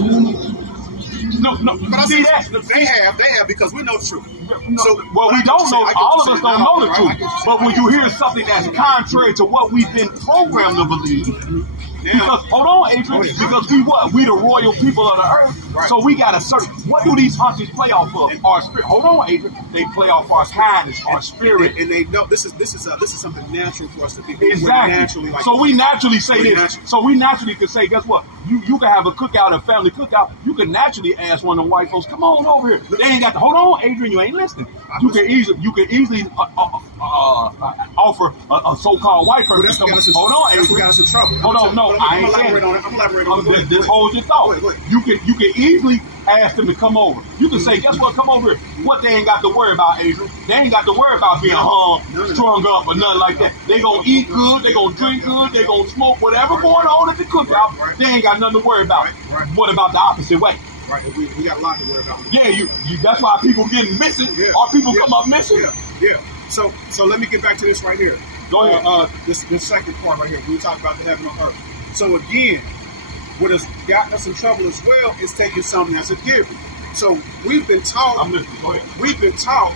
No. But I See said, that? they have because we know the truth. No, So, well, we I get don't what know. you're saying. All of us don't know the I get what truth. you're saying. But when you hear something that's contrary to what we've been programmed to believe, Now, because hold on, Adrian, because we the royal people of the earth. Right. So we got to search. What do these hunters play off of? Our spirit. Hold on, Adrian. They play off our kindness, our spirit. and they know this is something natural for us to be. We're Exactly. naturally like So we naturally say We're this. natural. So we naturally can say, guess what? You can have a cookout, a family cookout. You can naturally ask one of the white folks, come on over here. They ain't got to. Hold on, Adrian. You ain't listening. You can easily offer a so-called white person. That's what got us in Hold on, That's what Adrian. got us in trouble. Hold on, no, I ain't saying elaborate on it. I'm elaborating on it. Just hold your thought. Go ahead. You can easily ask them to come over. You can say, guess what? Come over here. What they ain't got to worry about, Adrian? They ain't got to worry about being strung up or nothing like that. They gonna eat good. They gonna drink good. They gonna smoke whatever going on at the cookout. Right. They ain't got nothing to worry about. Right. What about the opposite way? Right, we got a lot to worry about. Yeah, you. That's why people getting missing. Yeah. Or people Yeah. come up missing. Yeah. So let me get back to this right here. Go ahead. This second part right here. We talk about the heaven on earth. So again, what has gotten us in trouble as well is taking something that's a given. So we've been taught. I'm listening. Go ahead. We've been taught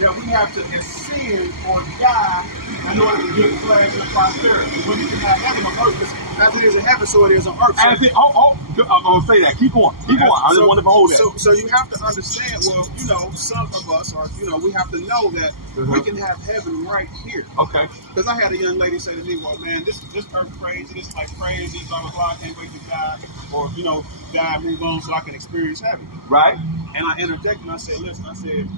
that we have to ascend or die in order to get flags and prosperity. When you can have heaven on earth, as it is in heaven, so it is on earth. As it, I'm gonna say that. Keep going. Keep going. I just want to hold that. So you have to understand. Well, some of us are. We have to know that we can have heaven right here. Okay. Because I had a young lady say to me, "Well, man, this earth crazy. This like crazy. Blah blah blah. I can't wait to die, or die, move on, so I can experience heaven." Right. And I interjected and I said, "Listen, I said,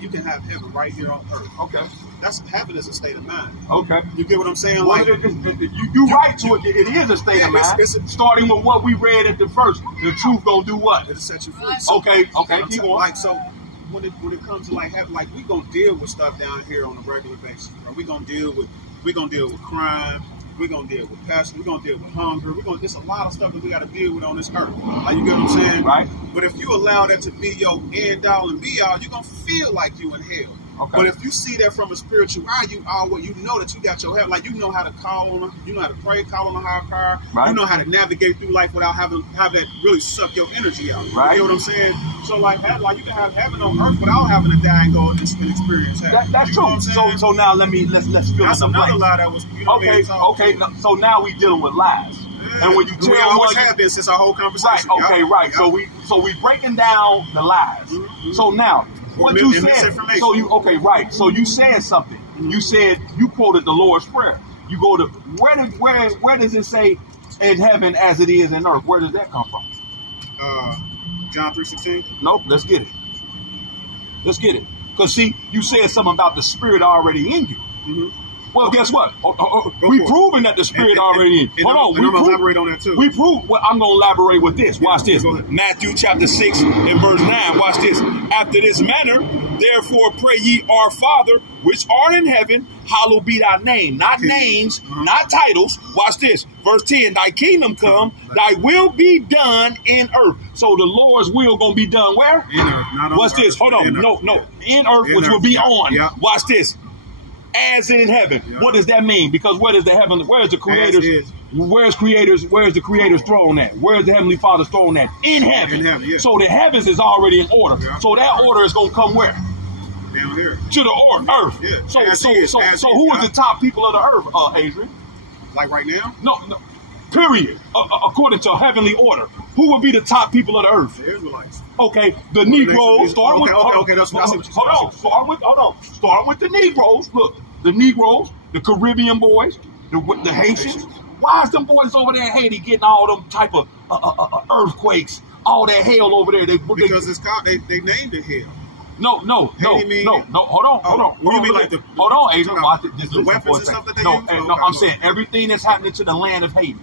you can have heaven right here on earth. Okay. Heaven is a state of mind. Okay. You get what I'm saying? Well, Like, you right to it. It is a state of mind. Starting with what we read at the first, the truth gonna do what? it'll set you free. Okay. I'm Keep saying, on. like, so when it comes to like heaven, like we gonna deal with stuff down here on a regular basis. Bro. We gonna deal with crime. We're gonna deal with passion. We're gonna deal with hunger. There's a lot of stuff that we got to deal with on this earth. Like, you get what I'm saying? Right. But if you allow that to be your end all and be all, you're gonna feel like you in hell. Okay. But if you see that from a spiritual eye, you know that you got your help. Like, you know how to call on, you know how to pray, call on the higher power. Right. You know how to navigate through life without having that really suck your energy out. Right. You know what I'm saying? So like you can have heaven on earth without having to die and go and experience heaven. That's You know what true. I'm saying? So now let's fill That's in the another blanks. lie that was, you know what I mean? Okay. So now we dealing with lies. Yeah. And when you tell we always one, have been since our whole right? conversation. Okay, Yep. right. Yep. So we breaking down the lies. Mhm. So now what you And said. misinformation. So you right. So you said something. You said you quoted the Lord's Prayer. You go to where does it say in heaven as it is in earth? Where does that come from? John 3:16. Nope. Let's get it. Because see, you said something about the Spirit already in you. Mm-hmm. Well, guess what? Go We for it. proven that the Spirit already in. And Hold on, I'm we gonna prove. elaborate on that too. We prove. Well, I'm gonna elaborate with this. Watch this. Go ahead. Matthew chapter 6 and verse 9. Watch this. After this manner, therefore pray ye, our Father which art in heaven, hallowed be thy name. Not names, not titles. Watch this. Verse 10. Thy kingdom come, thy will be done in earth. So the Lord's will gonna be done where? In earth, not on Watch this. earth. Hold on. In No. earth. In earth, In which will earth. be Yeah. on. Yeah. Watch this. As in heaven. Yeah. What does that mean? Because where is the heaven? Where is the creator's? is. Where's the creator's throne at? Where's the heavenly Father's throne at? In heaven. In heaven, yeah. So the heavens is already in order. Yeah. So that order is gonna come where? Down here. To the earth. Yeah. So As is, so as who is, is the top people of the earth, Adrian? Like right now, No. Period. According to heavenly order, who would be the top people of the earth? the Israelites. Okay, the Negroes. Start with. Okay, that's what you're Hold on. Start with the Negroes. Look, the Negroes, the Caribbean boys, the Haitians. Why is them boys over there in Haiti getting all them type of earthquakes, all that hell over there? Because it's called, they named it hell. No. Hold on. What do you mean, like hold on, Adrian. Watch it. the weapons and stuff that they No, use? no, I'm saying everything that's happening to the land of Haiti,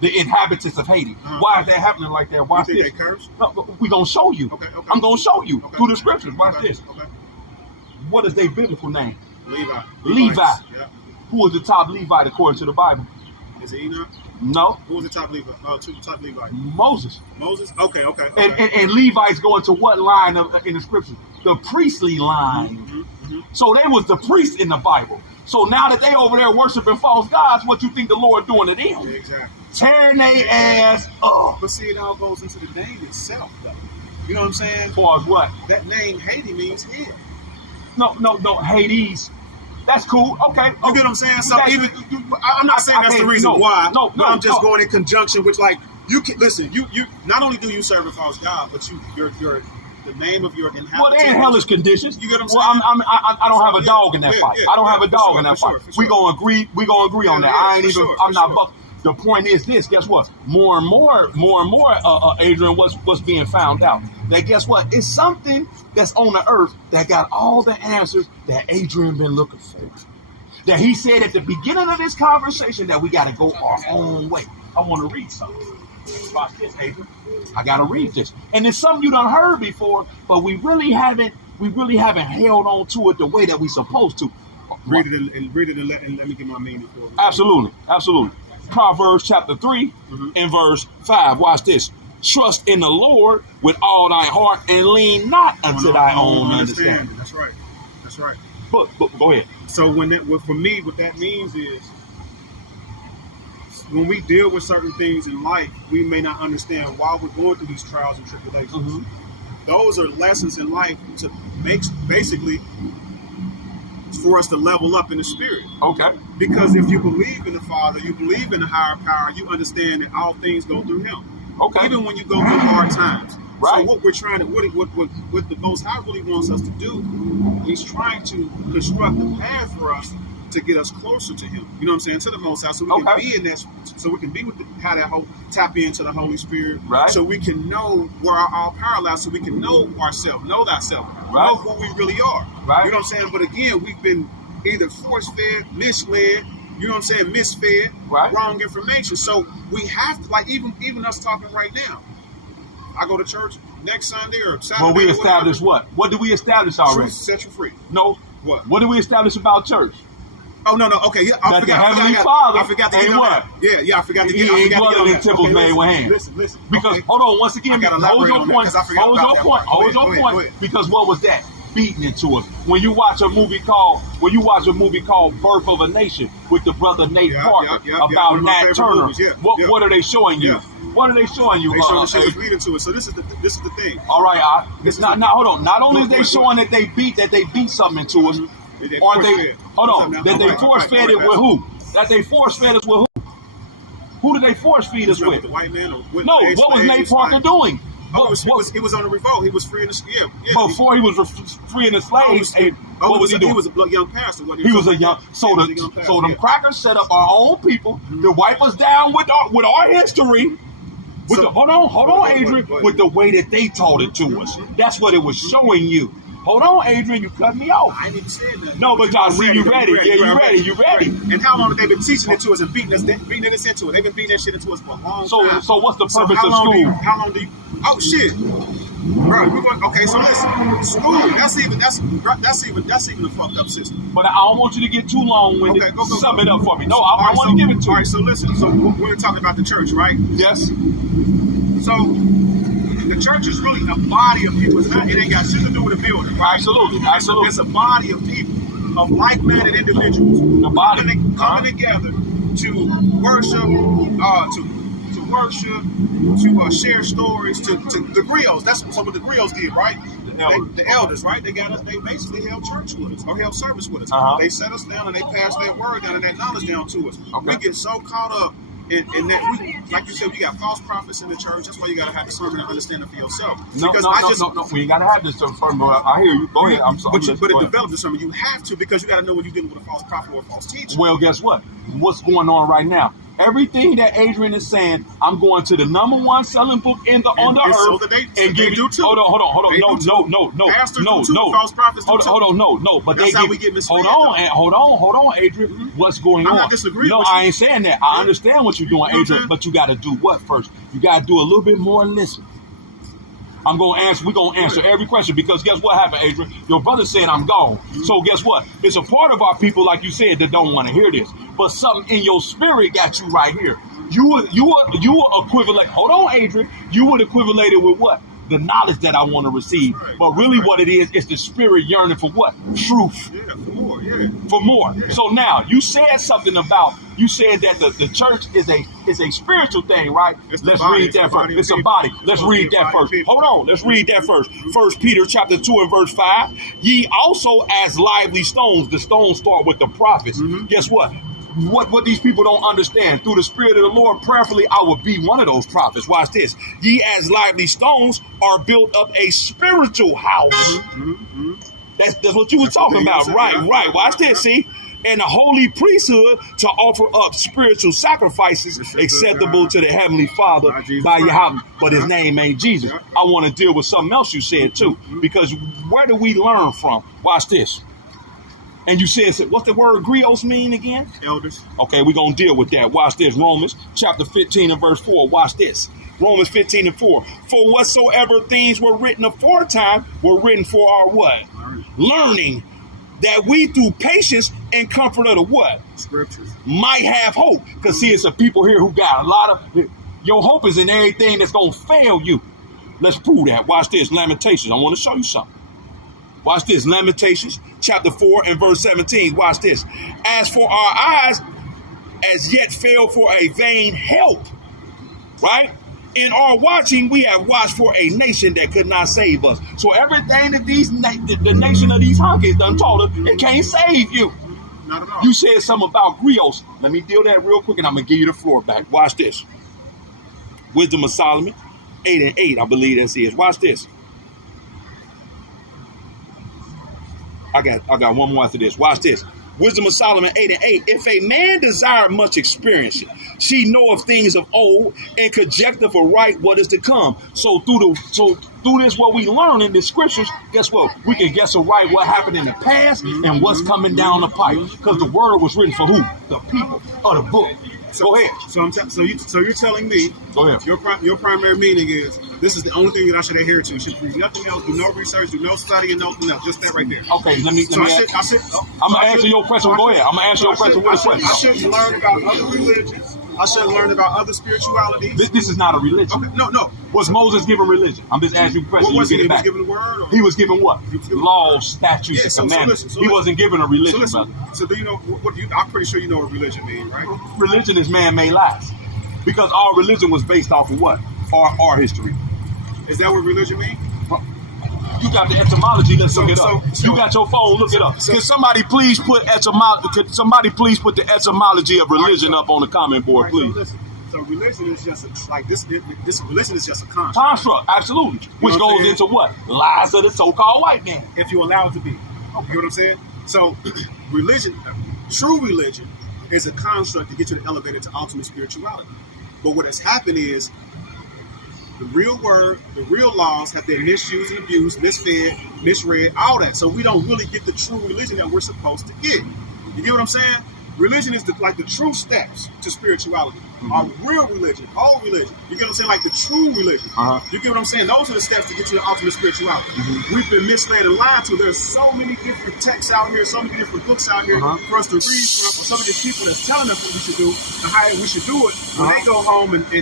the inhabitants of Haiti. Why is that happening like that? Watch You this. think they curse? No, we're gonna show you. Okay. I'm gonna show you Okay. through the scriptures. Watch Okay. this. Okay. What is their biblical name? Levi. Levi. Yeah. Who is the top Levite according to the Bible? Is it Enoch? No, Who was the top Levi? Top Levi. Moses. Moses? Okay. And Levites go into what line in the scripture? The priestly line. Mm-hmm. So they was the priest in the Bible. So now that they over there worshiping false gods, what you think the Lord doing to them? Yeah, exactly. Tearing their ass up. But see, it all goes into the name itself, though. You know what I'm saying? As far as what? That name Haiti means hell. No, Hades. That's cool. Okay. You get what I'm saying? So Okay. even I'm not saying that's the reason why. But I'm just going in conjunction with, like, you can listen. You not only do you serve a false god, but you're the name of your inhabitants. Well, they in hellish conditions. You get what I'm Well, saying? I don't have a dog in that fight. I don't have a for dog sure, in that for fight. sure, for We sure. gonna agree. We gonna agree on that. Yeah, I ain't for even. sure, I'm for not. sure. Buck. The point is this. Guess what? More and more, Adrian, what's being found out? That guess what? It's something that's on the earth that got all the answers that Adrian been looking for. That he said at the beginning of this conversation that we got to go our own way. I want to read something. Watch this, Adrian. I got to read this, and it's something you done heard before, but we really haven't held on to it the way that we supposed to. Read it and let me get my meaning for it. Absolutely. Proverbs chapter 3 and verse 5. Watch this. Trust in the Lord with all thy heart and lean not unto thy own understanding. That's right. But go ahead. So for me, what that means is, when we deal with certain things in life, we may not understand why we're going through these trials and tribulations. Those are lessons in life to make, basically, for us to level up in the spirit. Okay. Because if you believe in the Father, you believe in the higher power, you understand that all things go through Him. Okay. Even when you go through hard times. Right. So what we're trying to, what the Most High really wants us to do, He's trying to construct a path for us to get us closer to Him. You know what I'm saying? To the Most High, so we can be in that, so we can be with how that whole tap into the Holy Spirit. Right. So we can know where our power lies, so we can know ourselves, know thyself, Right. know who we really are. Right. You know what I'm saying? But again, we've been either force-fed, misled, you know what I'm saying, misfed, Right. wrong information. So we have to, like, even us talking right now. I go to church next Sunday or Saturday. Well, we or established whatever. what? What did we establish already? Truth set you free. No. What? What did we establish about church? Oh, no. Okay, yeah, I That forgot. the Heavenly Father I forgot to ain't get on what? that. Yeah, I forgot to get He on ain't that. dwelling in temples made with hands. Listen. Because, okay. hold on, once again, I gotta hold elaborate your on that, point. 'cause I forgot Hold about your that point. part. Hold Go your ahead, point. go ahead. Because what was that? beating it to us. When you watch a movie called Birth of a Nation with the brother Nate Parker about Nat Turner, what are they showing you? What are they showing you? They showing the shit was leading to it. So this is the thing. All right, hold on. Not only is they showing that they beat something into us, or they that they force fed it with who? That they force fed us with who? Who did they force feed us with? The white man? Or No, what was Nate Parker doing? He was on a revolt. He was freeing the Before he was freeing the slaves, what was he doing? He was a young pastor. He was a young. So them crackers set up our own people to wipe us down with our history. Hold on, Adrian. With the way that they taught it to us, that's what it was showing you. Hold on, Adrian, you cut me off. I ain't even saying that. No, but y'all see, you ready? Yeah, you ready? And how long have they been teaching it to us and beating us into it? They've been beating that shit into us for a long time. So what's the purpose of school? How long do you? Oh shit, bro. Okay, so listen, school. That's even a fucked up system. But I don't want you to get too long-winded. Okay, go. Sum it up for me. No, I want to give it to you. All right, so listen. So we're talking about the church, right? Yes. So the church is really a body of people. It ain't got shit to do with a building, right? Absolutely. It's a body of people, of like-minded individuals, the body coming together to worship, to share stories, to the griots. That's what the griots did, right? The elders, right? They basically held church with us, or held service with us. They set us down and they passed that word down and that knowledge down to us. Okay. We get so caught up in that, like you said, we got false prophets in the church. That's why you gotta have discernment and understanding for yourself. No. We ain't gotta have discernment. I hear you. Go ahead. I'm sorry. But to develop discernment, you have to, because you gotta know when you're dealing with a false prophet or a false teacher. Well, guess what? What's going on right now? Everything that Adrian is saying, I'm going to the #1 selling book on the earth so and give you. Hold on. No. Pastors No. False prophets do Hold on. No. But that's they how we get misled. Hold on, Adrian. Mm-hmm. What's going on? I'm not disagreeing. No, with I you. ain't saying that. I understand what you're doing, Adrian. But you got to do what first? You got to do a little bit more listen. We're going to answer every question, because guess what happened, Adrian? Your brother said I'm gone. So guess what? It's a part of our people, like you said, that don't want to hear this. But something in your spirit got you right here. You were equivalent. Hold on, Adrian. You would equivalent with what? The knowledge that I want to receive. But really what it is the spirit yearning for what? Truth. Yeah, for more. Yeah. So now you said something about, you said that the church is a spiritual thing, right? Let's read that first. It's a body. Let's read that first. Hold on. Let's read that first. 1 Peter chapter 2 and verse 5. Ye also as lively stones. The stones start with the prophets. Mm-hmm. Guess what? What these people don't understand, through the Spirit of the Lord, prayerfully, I will be one of those prophets. Watch this. Ye as lively stones are built up a spiritual house. Mm-hmm. That's what you were talking about. Right. Watch this, see? And a holy priesthood to offer up spiritual sacrifices acceptable to the Heavenly Father by Yahweh. But his name ain't Jesus. I want to deal with something else you said too. Because where do we learn from? Watch this. And you said, what's the word grios mean again? Elders. Okay, we're going to deal with that. Watch this. Romans chapter 15 and verse 4. Watch this. Romans 15 and 4. For whatsoever things were written aforetime were written for our what? Learning, that we through patience and comfort of the what? Scriptures. Might have hope. Because see, it's a people here who got a lot of, your hope is in everything that's going to fail you. Let's prove that. Watch this. Lamentations. I want to show you something. Watch this. Lamentations chapter 4 and verse 17. Watch this. As for our eyes, as yet fail for a vain help. Right? In our watching, we have watched for a nation that could not save us. So everything that the nation of these honkies done taught us, it can't save you. Not at all. You said something about griots. Let me deal that real quick and I'm going to give you the floor back. Watch this. Wisdom of Solomon 8 and 8, I believe that is. Watch this. I got one more after this. Watch this. Wisdom of Solomon 8 and 8. If a man desire much experience, she knoweth things of old and conjecteth aright what is to come. So through this, what we learn in the scriptures, guess what? We can guess aright what happened in the past and what's coming down the pipe. Because the word was written for who? The people of the book. Go ahead. So you're telling me, go ahead. Your primary meaning is this is the only thing that I should adhere to. Should do nothing else, do no research, do no study, and nothing else. Just that right there. Okay, I'm gonna answer your question. Go ahead. I'm gonna answer your question with a question. I shouldn't learn about other religions. I should learn about other spiritualities. This is not a religion. Okay, no. Was Moses given religion? I'm just asking you a question. What was You he? get it He was back. given the word? Or? He was given what? He was given Laws, statutes, Yeah, and so commandments. listen, He wasn't given a religion, So listen. brother. So do you know what? I'm pretty sure you know what religion means, right? Religion is man-made lies. Because our religion was based off of what? Our history. Is that what religion means? You got the etymology. Let's look it up. so- You got your phone. Look it up. so- Can somebody please put Could somebody please put the etymology of religion up on the comment board, Right, please? So listen. So religion is just like this. This religion is just a concept. Construct, absolutely. Which what I'm goes saying? into what? Lies of the so-called white man. If you allow it to be. You know what I'm saying? So religion, true religion, is a construct to get you to elevate it to ultimate spirituality. But what has happened is the real word, the real laws have been misused and abused, misfed, misread, all that. So we don't really get the true religion that we're supposed to get. You get what I'm saying? Religion is like the true steps to spirituality. Our real religion, whole religion. You get what I'm saying? Like the true religion. You get what I'm saying? Those are the steps to get you to ultimate spirituality. We've been misled and lied to. There's so many different texts out here, so many different books out here for us to read from, or some of these people that's telling us what we should do and how we should do it when they go home and do,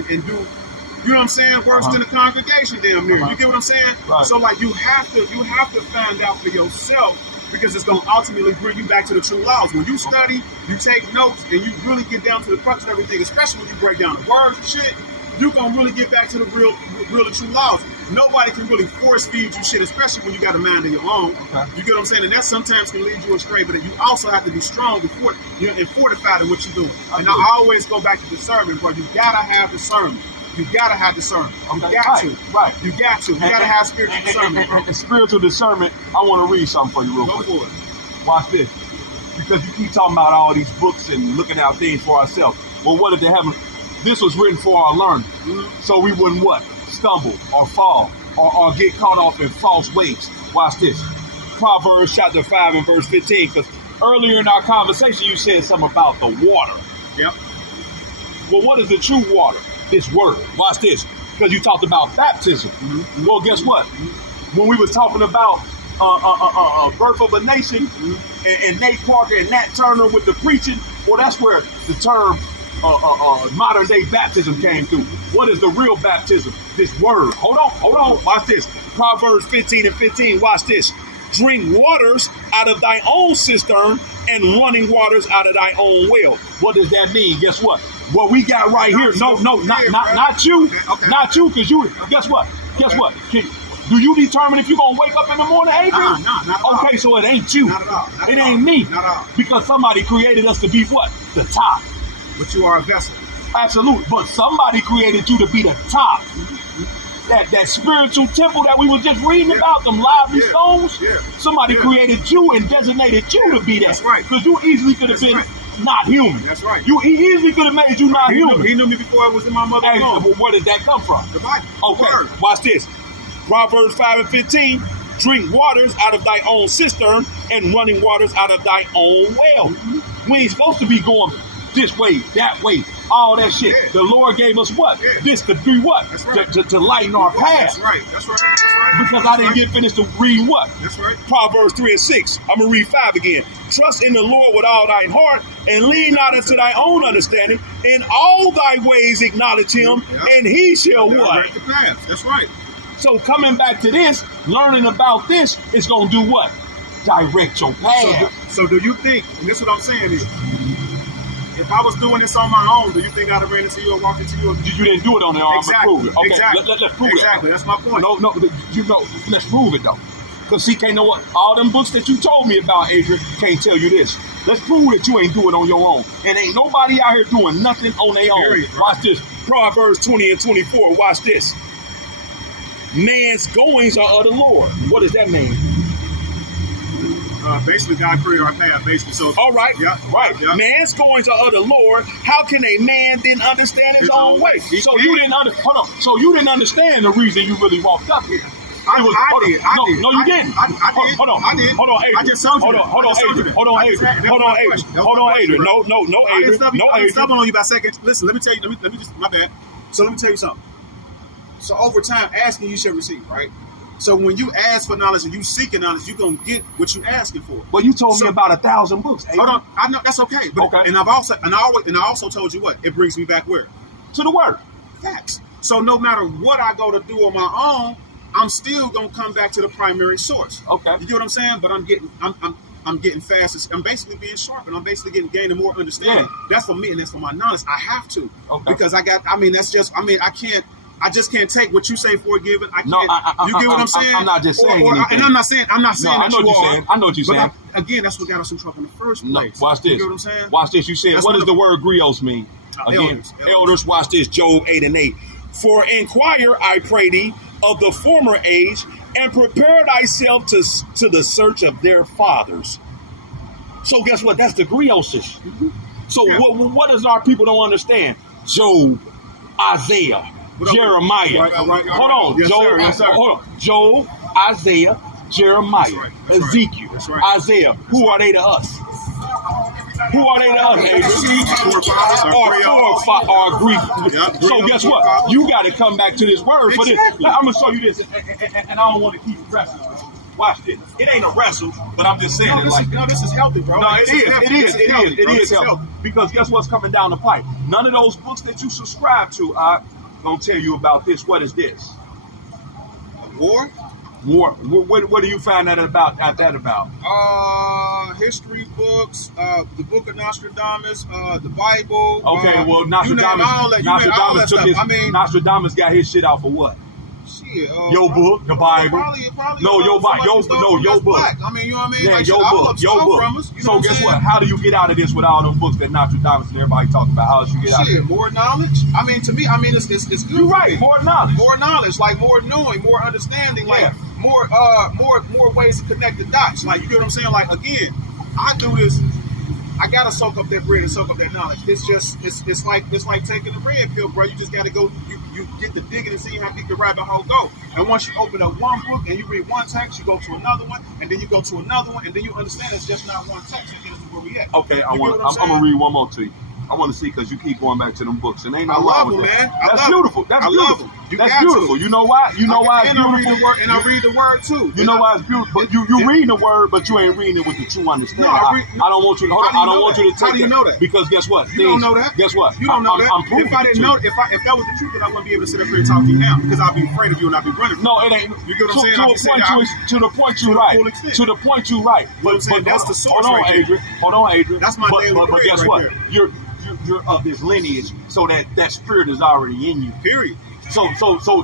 you know what I'm saying, worse than the congregation damn near. You get what I'm saying? Right. So like you have to find out for yourself, because it's going to ultimately bring you back to the true laws. When you study, you take notes, and you really get down to the crux of everything, especially when you break down the words and shit, you're going to really get back to the real and true laws. Nobody can really force feed you shit, especially when you got a mind of your own. Okay. You get what I'm saying? And that sometimes can lead you astray, but you also have to be strong before, and fortified in what you're doing. And I always go back to discernment, bro. You got to have discernment. You gotta have discernment. You Okay, got to. right. You got to. You gotta have spiritual discernment, bro. And spiritual discernment, I want to read something for you real Go quick. for it. Watch this. Because you keep talking about all these books and looking at things for ourselves. Well, what if they haven't? This was written for our learning. So we wouldn't what? Stumble or fall or get caught off in false ways. Watch this. Proverbs chapter 5 and verse 15. Because earlier in our conversation, you said something about the water. Yep. Well, what is the true water? This word. Watch this. Because you talked about baptism. Well, guess what? When we was talking about Birth of a Nation and Nate Parker and Nat Turner with the preaching, well, that's where the term modern day baptism came through. What is the real baptism? This word. Hold on. Watch this. Proverbs 15 and 15. Watch this. Drink waters out of thy own cistern and running waters out of thy own well. What does that mean? Guess what? What we got right here. Not you. Okay. Not you, because you, guess what? Do you determine if you're going to wake up in the morning, Adrian? No, not at all. Okay, so it ain't you. Not at all. Not It at ain't all. me. Not at all. Because somebody created us to be what? The top. But you are a vessel. Absolutely. But somebody created you to be the top. That spiritual temple that we were just reading about, them lively stones. Yeah. Somebody Yeah. created you and designated you to be that. That's right. Because you easily could have That's been right. not human. That's right. He easily could have made you not human. He knew me before I was in my mother's Hey, womb. where did that come from? The Bible. Okay, Word. watch this. Proverbs 5 and 15. Drink waters out of thy own cistern and running waters out of thy own well. We ain't supposed to be going this way, that way, all that shit. Yeah. The Lord gave us what? Yeah. This to be what? That's right. To lighten our path. That's right. That's right. That's right. Because I That's didn't right. get finished to read what? That's right. Proverbs 3 and 6. I'm going to read 5 again. Trust in the Lord with all thine heart and lean not unto thy own understanding. In all thy ways acknowledge him, Yeah. and he shall what? Direct the path. That's right. So coming back to this, learning about this is going to do what? Direct your path. So do you think, and this is what I'm saying is, if I was doing this on my own, do you think I'd have ran into you or walked into you? You didn't do it on their arm, Exactly. but prove it. Okay, Exactly. let's prove Exactly. it. That's my point. No, let's prove it though. Because see, can't know what, all them books that you told me about, Adrian, can't tell you this. Let's prove that you ain't doing it on your own. And ain't nobody out here doing nothing on their own. Period, bro. Watch this. Proverbs 20 and 24. Watch this. Man's goings are of the Lord. What does that mean? Basically, God created our path. Basically, so. All right, Yeah. right. Yeah. Man's goings are of the Lord. How can a man then understand his own way? He So can't. you didn't hold on. So you didn't understand the reason you really walked up here. I did. No, you didn't. I did. Hold on. I did. Hold on, Adrian. I just told you. Hold on, Adrian. Hold on, Adrian. Hold on, Adrian. No, I didn't Adrian. stop on you by a second. Listen, let me tell you. Let me just. My bad. So let me tell you something. So over time, asking you shall receive, right? So when you ask for knowledge and you seeking knowledge, you're gonna get what you asking for. Well, you told So- me about 1,000 books. Hold on, I know that's okay. But Okay. and I also told you what it brings me back where To the word. facts. So no matter what I go to do on my own, I'm still gonna come back to the primary source. Okay. You get what I'm saying? But I'm getting fast. I'm basically being sharp, and I'm basically gaining more understanding. Yeah. That's for me, and that's for my knowledge. I have to Okay. because I just can't take what you say for a given. I can't. No, You get what I'm saying? I'm not just saying anything. And I'm not saying No, I that know you what you're are. saying. I know what you're But saying. again, that's what got us in trouble in the first No, place. watch this. You get what I'm saying? Watch this. You said, That's what one does of the word grios mean? Again, elders, watch this. Job 8:8. For inquire, I pray thee, of the former age, and prepare thyself to the search of their fathers. So guess what? That's the griosis. So Yeah. what does our people don't understand? Job, Isaiah, Jeremiah. Right. Hold on, Yes, Job. sir. Yes, sir. Hold on, Job, Isaiah, Jeremiah, That's right. That's right. Ezekiel, That's right. Isaiah. Who are they to us? Who are they to us, Adrian? Forefathers are Or Greek. Yeah, So guess what? You got to come back to this word for this. Exactly. I'm gonna show you this, and I don't want to keep wrestling. Watch this. It ain't a wrestle, but I'm just saying it like that. No, this is healthy, bro. No, it is healthy. healthy. Because guess what's coming down the pipe? None of those books that you subscribe to, I'm gonna tell you about this. What is this? War? More. What do you find that about? History books, the Book of Nostradamus, the Bible. Okay, well, you name all that Nostradamus took stuff. his. I mean, Nostradamus got his shit out for what? shit. Your book, the Bible. Probably, No, your Bible. somebody stole from Your us book. black. I mean, you know what I mean? Yeah, Like, your shit, all book. of them Your stole book. from us, you know So what guess I'm what? saying? How do you get out of this with all them books that Nostradamus and everybody talking about? How did you get out of Shit, it? more knowledge. I mean, to me, it's good. You're right. More knowledge. More knowledge, like more knowing, more understanding, like Yeah. more ways to connect the dots. Like, you get what I'm saying? Like, again, I do this. I gotta soak up that bread and soak up that knowledge. It's like taking a red pill, bro. You just gotta go. You get to digging and see how deep the rabbit hole go. And once you open up one book and you read one text, you go to another one, and then you go to another one, and then you understand it's just not one text. You get to where we at. Okay, You get what I'm saying? gonna read one more to you. I want to see because you keep going back to them books and ain't I nothing love wrong with them, that. man. I That's love beautiful. That's I love beautiful. them. You That's got to. beautiful. You know why? You know why it's And I read beautiful. the word, and I read the word too. You know why it's beautiful, but you reading the word, but you ain't reading it with the true understanding. No, I don't want you. Hold on, How do you I don't know want that? you to take How do you know that? because guess what? You don't know that. Guess what? You don't know that. I'm proving If I it didn't to know, you. if that was the truth, then I wouldn't be able to sit up here and talk to you now because I'd be afraid of you and I'd be running. From No, it ain't. You get what I'm saying? To I'm a just point, saying, to the point you to the right. full extent. To the point you right. What I'm saying, that's the source Hold on, right there. Adrian. Hold on, Adrian. That's my daily But bread guess right what? there. You're of this lineage, so that spirit is already in you. Period. So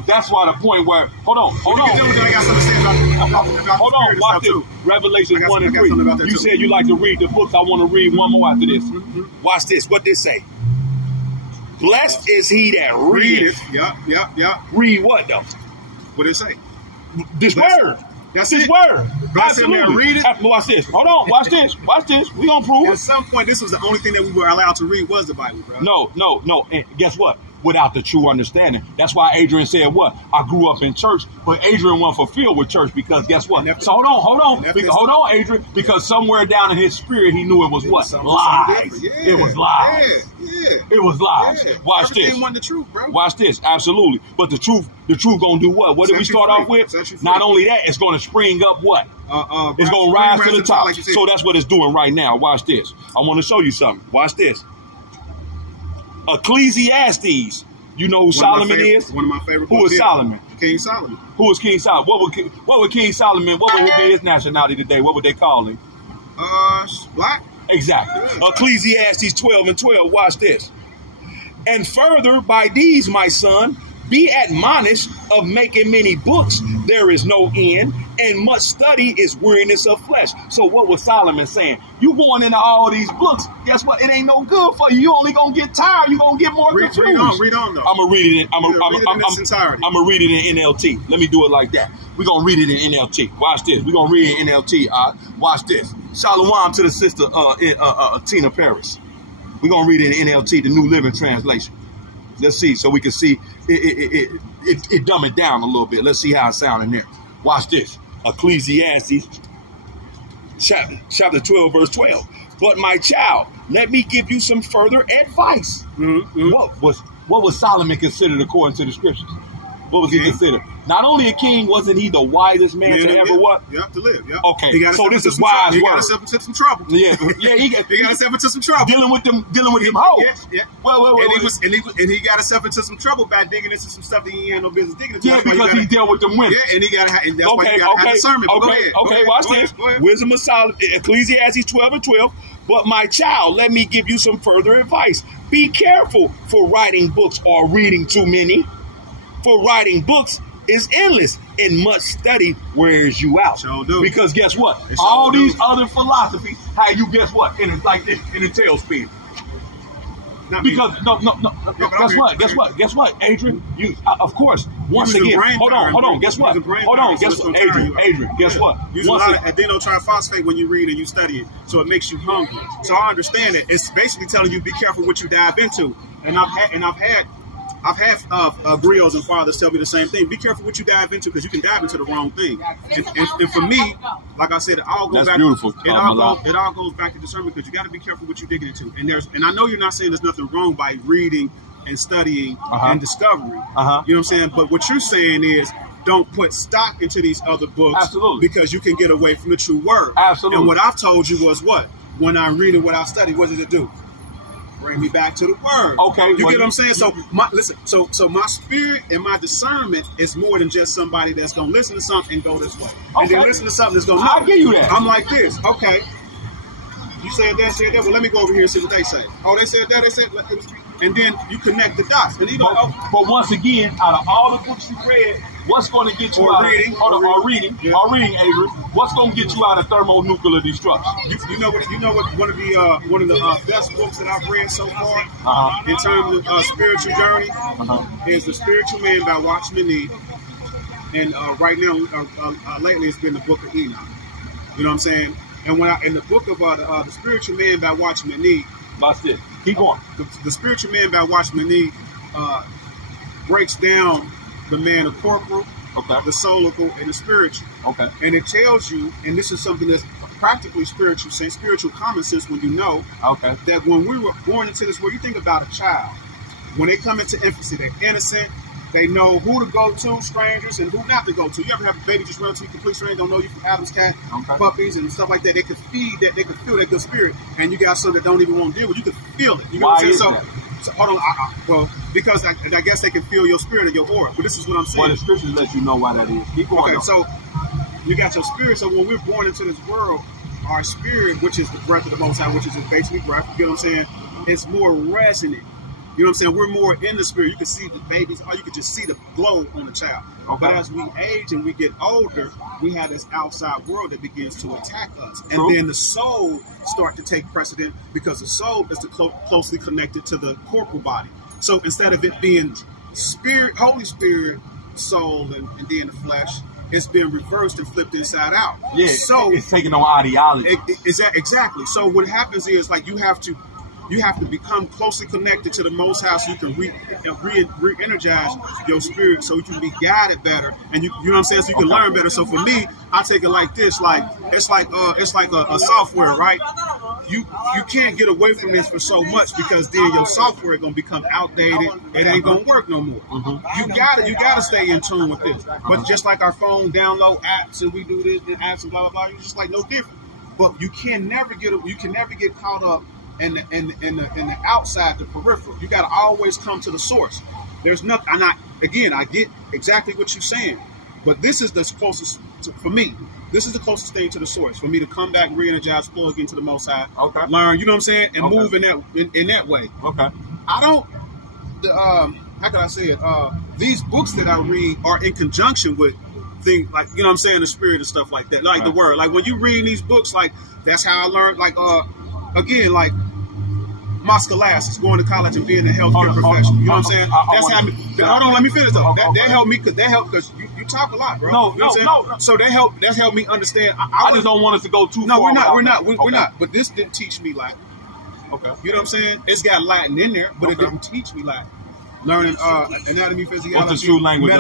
that's why the point where hold on. I got something to say about Hold on, spirit watch stuff, this. too. Revelation I got 1 and something 3. about that, You too. said you like to read the books. I want to read one more after this. Watch this. What this say? Blessed is he that Read it. readeth. Yeah. Read what though? What did it say? This Blessed. word. That's This it. word. Blessed him that Absolutely. read it. Watch this. Hold on. Watch this. Watch this. We gonna prove At it. some point, this was the only thing that we were allowed to read was the Bible, bro. No. And guess what? Without the true understanding. That's why Adrian said what? I grew up in church, but Adrian wasn't fulfilled with church because guess what? So hold on. Hold on, Adrian. Because somewhere down in his spirit, he knew it was what? Something Lies. different. Yeah. It was lies. Yeah. It was lies. Yeah. Watch Everything this. wasn't the truth, bro. Watch this. Absolutely. But the truth gonna do what? What did we Set you start free. off with? Set you free. Not only that, it's gonna spring up what? It's gonna rise to the top. like you said. So that's what it's doing right now. Watch this. I want to show you something. Watch this. Ecclesiastes. You know who Solomon is? One of my favorite Who books is Solomon? King Solomon. Who is King Solomon? What would King Solomon? What would be his nationality today? What would they call him? Black. Exactly. Ecclesiastes 12 and 12. Watch this. And further, by these, my son, be admonished of making many books. There is no end, and much study is weariness of flesh. So what was Solomon saying? You going into all these books, guess what? It ain't no good for you. You only gonna get tired. You gonna get more confused. Read on though. I'm gonna read it. I'm read it in its entirety. gonna read it in NLT. Let me do it like that. We're gonna read it in NLT. Watch this. We're gonna read it in NLT. Watch this. Shalom to the sister Tina Paris. We're gonna read it in NLT, the New Living Translation. Let's see, so we can see it dumb it down a little bit. Let's see how it sounds in there. Watch this. Ecclesiastes chapter 12, verse 12. But my child, let me give you some further advice. Mm-hmm. What was Solomon considered according to the scriptures? What was he King. considered? Not only a king, wasn't he the wisest man to ever what? Yeah, to live. Yeah. Okay, He got so himself this into is some wise trouble. He got words. himself into some trouble. Yeah, he got himself into some trouble. dealing with them hoes. Yeah. Well, And he got himself into some trouble by digging into some stuff that he ain't no business digging into. yeah, That's why because he dealt with them women. Yeah, and that's why you got to have discernment. But go ahead. Watch Go ahead. this. Go ahead. Wisdom of Solomon, Ecclesiastes 12:12. But my child, let me give you some further advice. Be careful for writing books or reading too many. For writing books is endless, and much study wears you out. Sure do. Because guess what? They sure All do. these other philosophies have you guess what? In a tailspin. Not me. Because no. but Guess what, Adrian? You of course. Once Using again, brain hold power, on. Guess what? using brain Hold power, on. so Guess it's what, gonna tire you out. Adrian? Guess what? Using a Once lot of adenotriphosphate when you read and you study it, so it makes you hungry. So I understand it. It's basically telling you be careful what you dive into. And I've had griots and fathers tell me the same thing. Be careful what you dive into because you can dive into the wrong thing. And for me, like I said, it all goes That's back. beautiful. It all goes back to discernment because you got to be careful what you're digging into. And I know you're not saying there's nothing wrong by reading and studying and discovering. You know what I'm saying? But what you're saying is don't put stock into these other books. Absolutely. Because you can get away from the true word. Absolutely. And what I've told you was what? When I read and what I study, what does it do? Bring me back to the word. Okay. You get what I'm saying? So so my spirit and my discernment is more than just somebody that's gonna listen to something and go this way. And then listen to something that's gonna I'll give you that. I'm like this. Okay. You said that. Well, let me go over here and see what they say. Oh, they said that. And then you connect the dots. And you go, but once again, out of all the books you read, what's going to get you out reading, of reading, Adrian? What's going to get you out of thermonuclear destruction? You know what? One of the best books that I've read so far in terms of spiritual journey is The Spiritual Man by Watchman Nee. And right now, lately, it's been the Book of Enoch. You know what I'm saying? And in the book of The Spiritual Man by Watchman Nee, Watch this. Keep going. The Spiritual Man by Watchman Nee breaks down the man of corporal, the soulical, and the spiritual. Okay. And it tells you, and this is something that's practically spiritual, saying spiritual common sense when you know that when we were born into this world, you think about a child. When they come into infancy, they're innocent. They know who to go to, strangers, and who not to go to. You ever have a baby just run to you, complete stranger, don't know you from Adam's cat, puppies and stuff like that. They can feed that, they can feel that good spirit. And you got some that don't even want to deal with. You can feel it. You know what I'm saying? So hold on. Well, because I guess they can feel your spirit and your aura. But this is what I'm saying. Well, the scriptures let you know why that is. Keep going. Okay, so you got your spirit. So when we're born into this world, our spirit, which is the breath of the Most High, which is basically breath, you know what I'm saying? It's more resonant. You know what I'm saying? We're more in the spirit. You can see the babies, or you can just see the glow on the child. But as we age and we get older, we have this outside world that begins to attack us. And then the soul start to take precedent because the soul is closely connected to the corporal body. So instead of it being spirit, Holy Spirit, soul, and then the flesh, it's been reversed and flipped inside out. Yeah, so it's taking on ideology. Exactly. So what happens is like you have to become closely connected to the Most High so you can re-energize your spirit so you can be guided better and you know what I'm saying, so you can learn better. So for me, I take it like this, like it's like a software, right? You can't get away from this for so much because then your software is gonna become outdated. It ain't gonna work no more. You gotta stay in tune with this. But just like our phone download apps and we do this and apps and blah blah blah, it's just like no different. But you can never get caught up in the outside, the peripheral. You got to always come to the source. There's nothing. I get exactly what you're saying, but this is the closest for me. This is the closest thing to the source for me to come back, re-energize, plug into the Most High, learn. You know what I'm saying, and move in that way. Okay. I don't. How can I say it? These books that I read are in conjunction with things like, you know what I'm saying, the spirit and stuff like that, like the word. Like when you read these books, like that's how I learned. Like again, like my scholastics, going to college and being a healthcare professional. You know what I'm saying? That's how. Hold on, let me finish though. That helped me because you talk a lot, bro. No. So that helped me understand. I just don't want us to go too far. No, we're not. But this didn't teach me Latin. Okay. You know what I'm saying? It's got Latin in there, but it didn't teach me Latin. Learning anatomy, physiology, what's the true language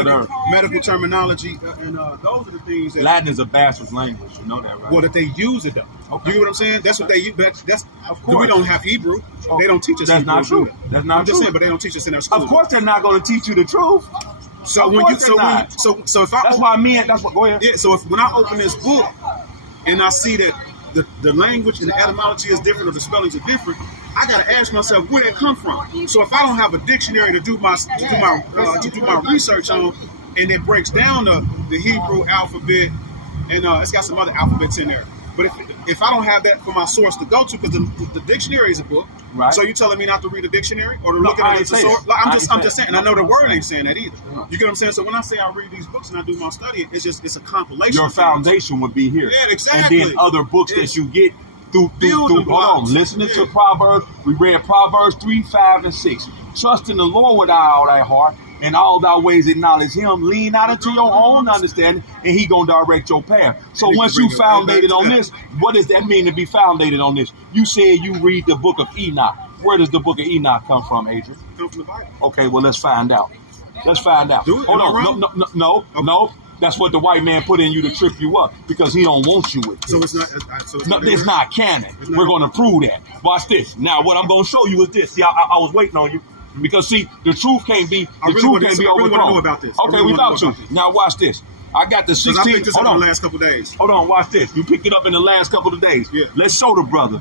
medical terminology, and those are the things that Latin is a bastard language. You know that, right? Well, that they use it though. Okay. You know what I'm saying? That's what they use. That's of course. We don't have Hebrew. They don't teach us. That's Hebrew. not true. That's not true. Just saying, but they don't teach us in our school. Of course, they're not going to teach you the truth. So Of when you course they're not. so if I That's why men. That's what. Go ahead. yeah, so if when I open this book and I see that the language and the etymology is different or the spellings are different, I gotta ask myself where it come from. So if I don't have a dictionary to do my research on, and it breaks down the Hebrew alphabet, and it's got some other alphabets in there. But if I don't have that for my source to go to, because the dictionary is a book, Right. so you telling me not to read a dictionary or to No, look I at it ain't as a saying source? it. Like, I I'm ain't just saying saying, and I know the word ain't saying that either. No. You get what I'm saying? So when I say I read these books and I do my study, it's a compilation. Your of things. foundation would be here. Yeah, exactly. And then other books Yes. that you get through Building hold on, blocks. listening Yeah. to Proverbs. We read Proverbs 3, 5, and 6. Trust in the Lord with all thy heart, and all thy ways acknowledge him. Lean not into your own understanding, and he gonna direct your path. So And he once can you bring it right foundated back to on that. this, what does that mean to be foundated on this? You said you read the book of Enoch. Where does the book of Enoch come from, Adrian? Come from the Bible. Okay, well, let's find out. Let's find out. Do it. Hold Am I on. wrong? No. Okay. That's what the white man put in you to trip you up because he don't want you with it. So it's not. So No, it's not canon. It's not. We're going to prove that. Watch this. Now, what I'm going to show you is this. See, I was waiting on you because see, the truth can't be. I really wanna know about this. I Okay, really we wanna about know to. about this. Now, watch this. I got the Because I 16. picked this Hold up in on. the last couple days. Hold on. Watch this. You picked it up in the last couple of days. Yeah. Let's show the brother.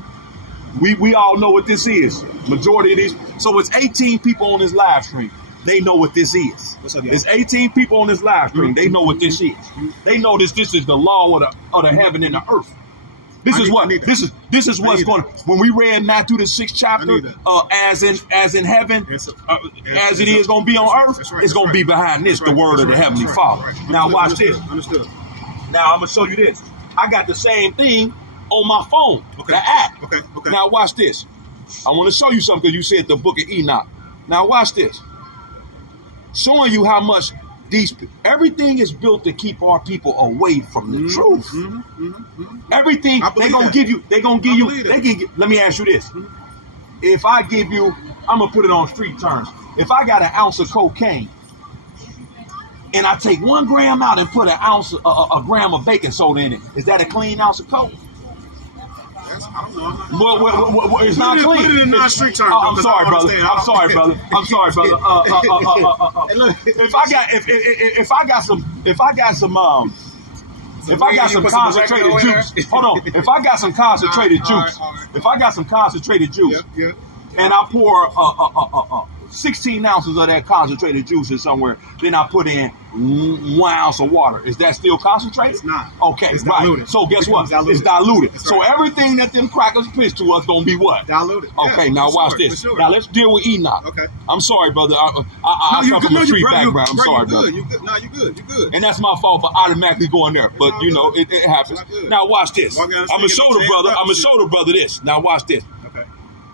We all know what this is. Majority of these. So it's 18 people on this live stream. They know what this is. What's up, y'all? It's 18 people on this live stream. They know what this is. They know this is the law of the heaven and the earth. This is what this is what's need going. When we read Matthew the 6th chapter, need that. as in heaven, Yes, sir. as it is going to be on earth, That's right, it's going to that's be right. behind this, That's the right, word of that's the right, heavenly that's Father. right. Now watch Understood, this. Understood. Now I'm gonna show you this. I got the same thing on my phone, Okay. the app. Okay. Okay. Now watch this. I want to show you something because you said the book of Enoch. Now watch this. Showing you how much everything is built to keep our people away from the truth. Everything I they believe gonna that. give you. They gonna give I you. believe They that. can. Let me ask you this. If I give you, I'm gonna put it on street terms. If I got an ounce of cocaine and I take 1 gram out and put a gram of baking soda in it, is that a clean ounce of coke? I don't know. Well, it's not clean. Put it in non-street terms. I'm because sorry, I brother. understand. I'm sorry, brother. I'm sorry, brother. Hey, look, If I got some concentrated juice, hold on. If I got some concentrated All right, juice, all right. if I got some concentrated juice, Yeah. and I pour 16 ounces of that concentrated juice in somewhere, then I put in 1 ounce of water. Is that still concentrated? It's not. Okay, It's right. diluted. So guess It what? becomes It's diluted. That's So right. everything that them crackers pitch to us gonna be what? Diluted. Okay, Yeah, now for watch sure, this. for sure. Now let's deal with Enoch. Okay. I'm sorry, brother. I No, come from a street background. I'm sorry, brother. You good? No, you good. You good. And that's my fault for automatically going there. But all you know, good. it happens. It's all good. Now watch this. Walk down the I'm gonna street, show get the them brother. chained up. I'm gonna show the brother this. Now watch this. Okay.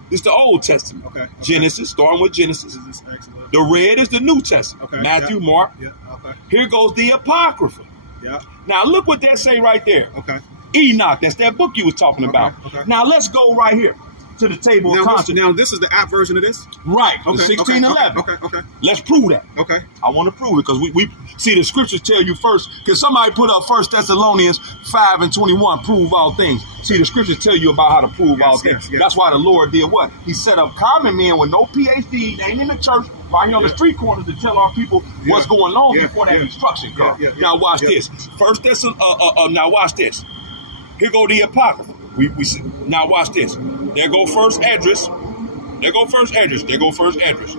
It's the Old Testament. Okay. Genesis, starting with Genesis. This is excellent. The red is the New Testament. Okay. Matthew, Yeah. Mark. Yeah. Okay. Here goes the Apocrypha. Yeah. Now look what that say right there. Okay. Enoch. That's that book you was talking Okay, about. okay. Now let's go right here to the table of contents. Now this is the app version of this. Right. Okay. The 1611. Okay. Let's prove that. Okay. I want to prove it because we see the scriptures tell you first. Because somebody put up 1 Thessalonians 5:21, prove all things. See, the scriptures tell you about how to prove Yes, all things. yes, yes. That's why the Lord did what? He set up common men with no PhD, they ain't in the church, right here on the Yeah. street corners to tell our people what's going on Yeah, before that yeah. instruction comes. Yeah. Now watch Yeah. this. Now watch this. Here go the Apocrypha. We see. Now watch this. There go first address. There go first address. There go first address.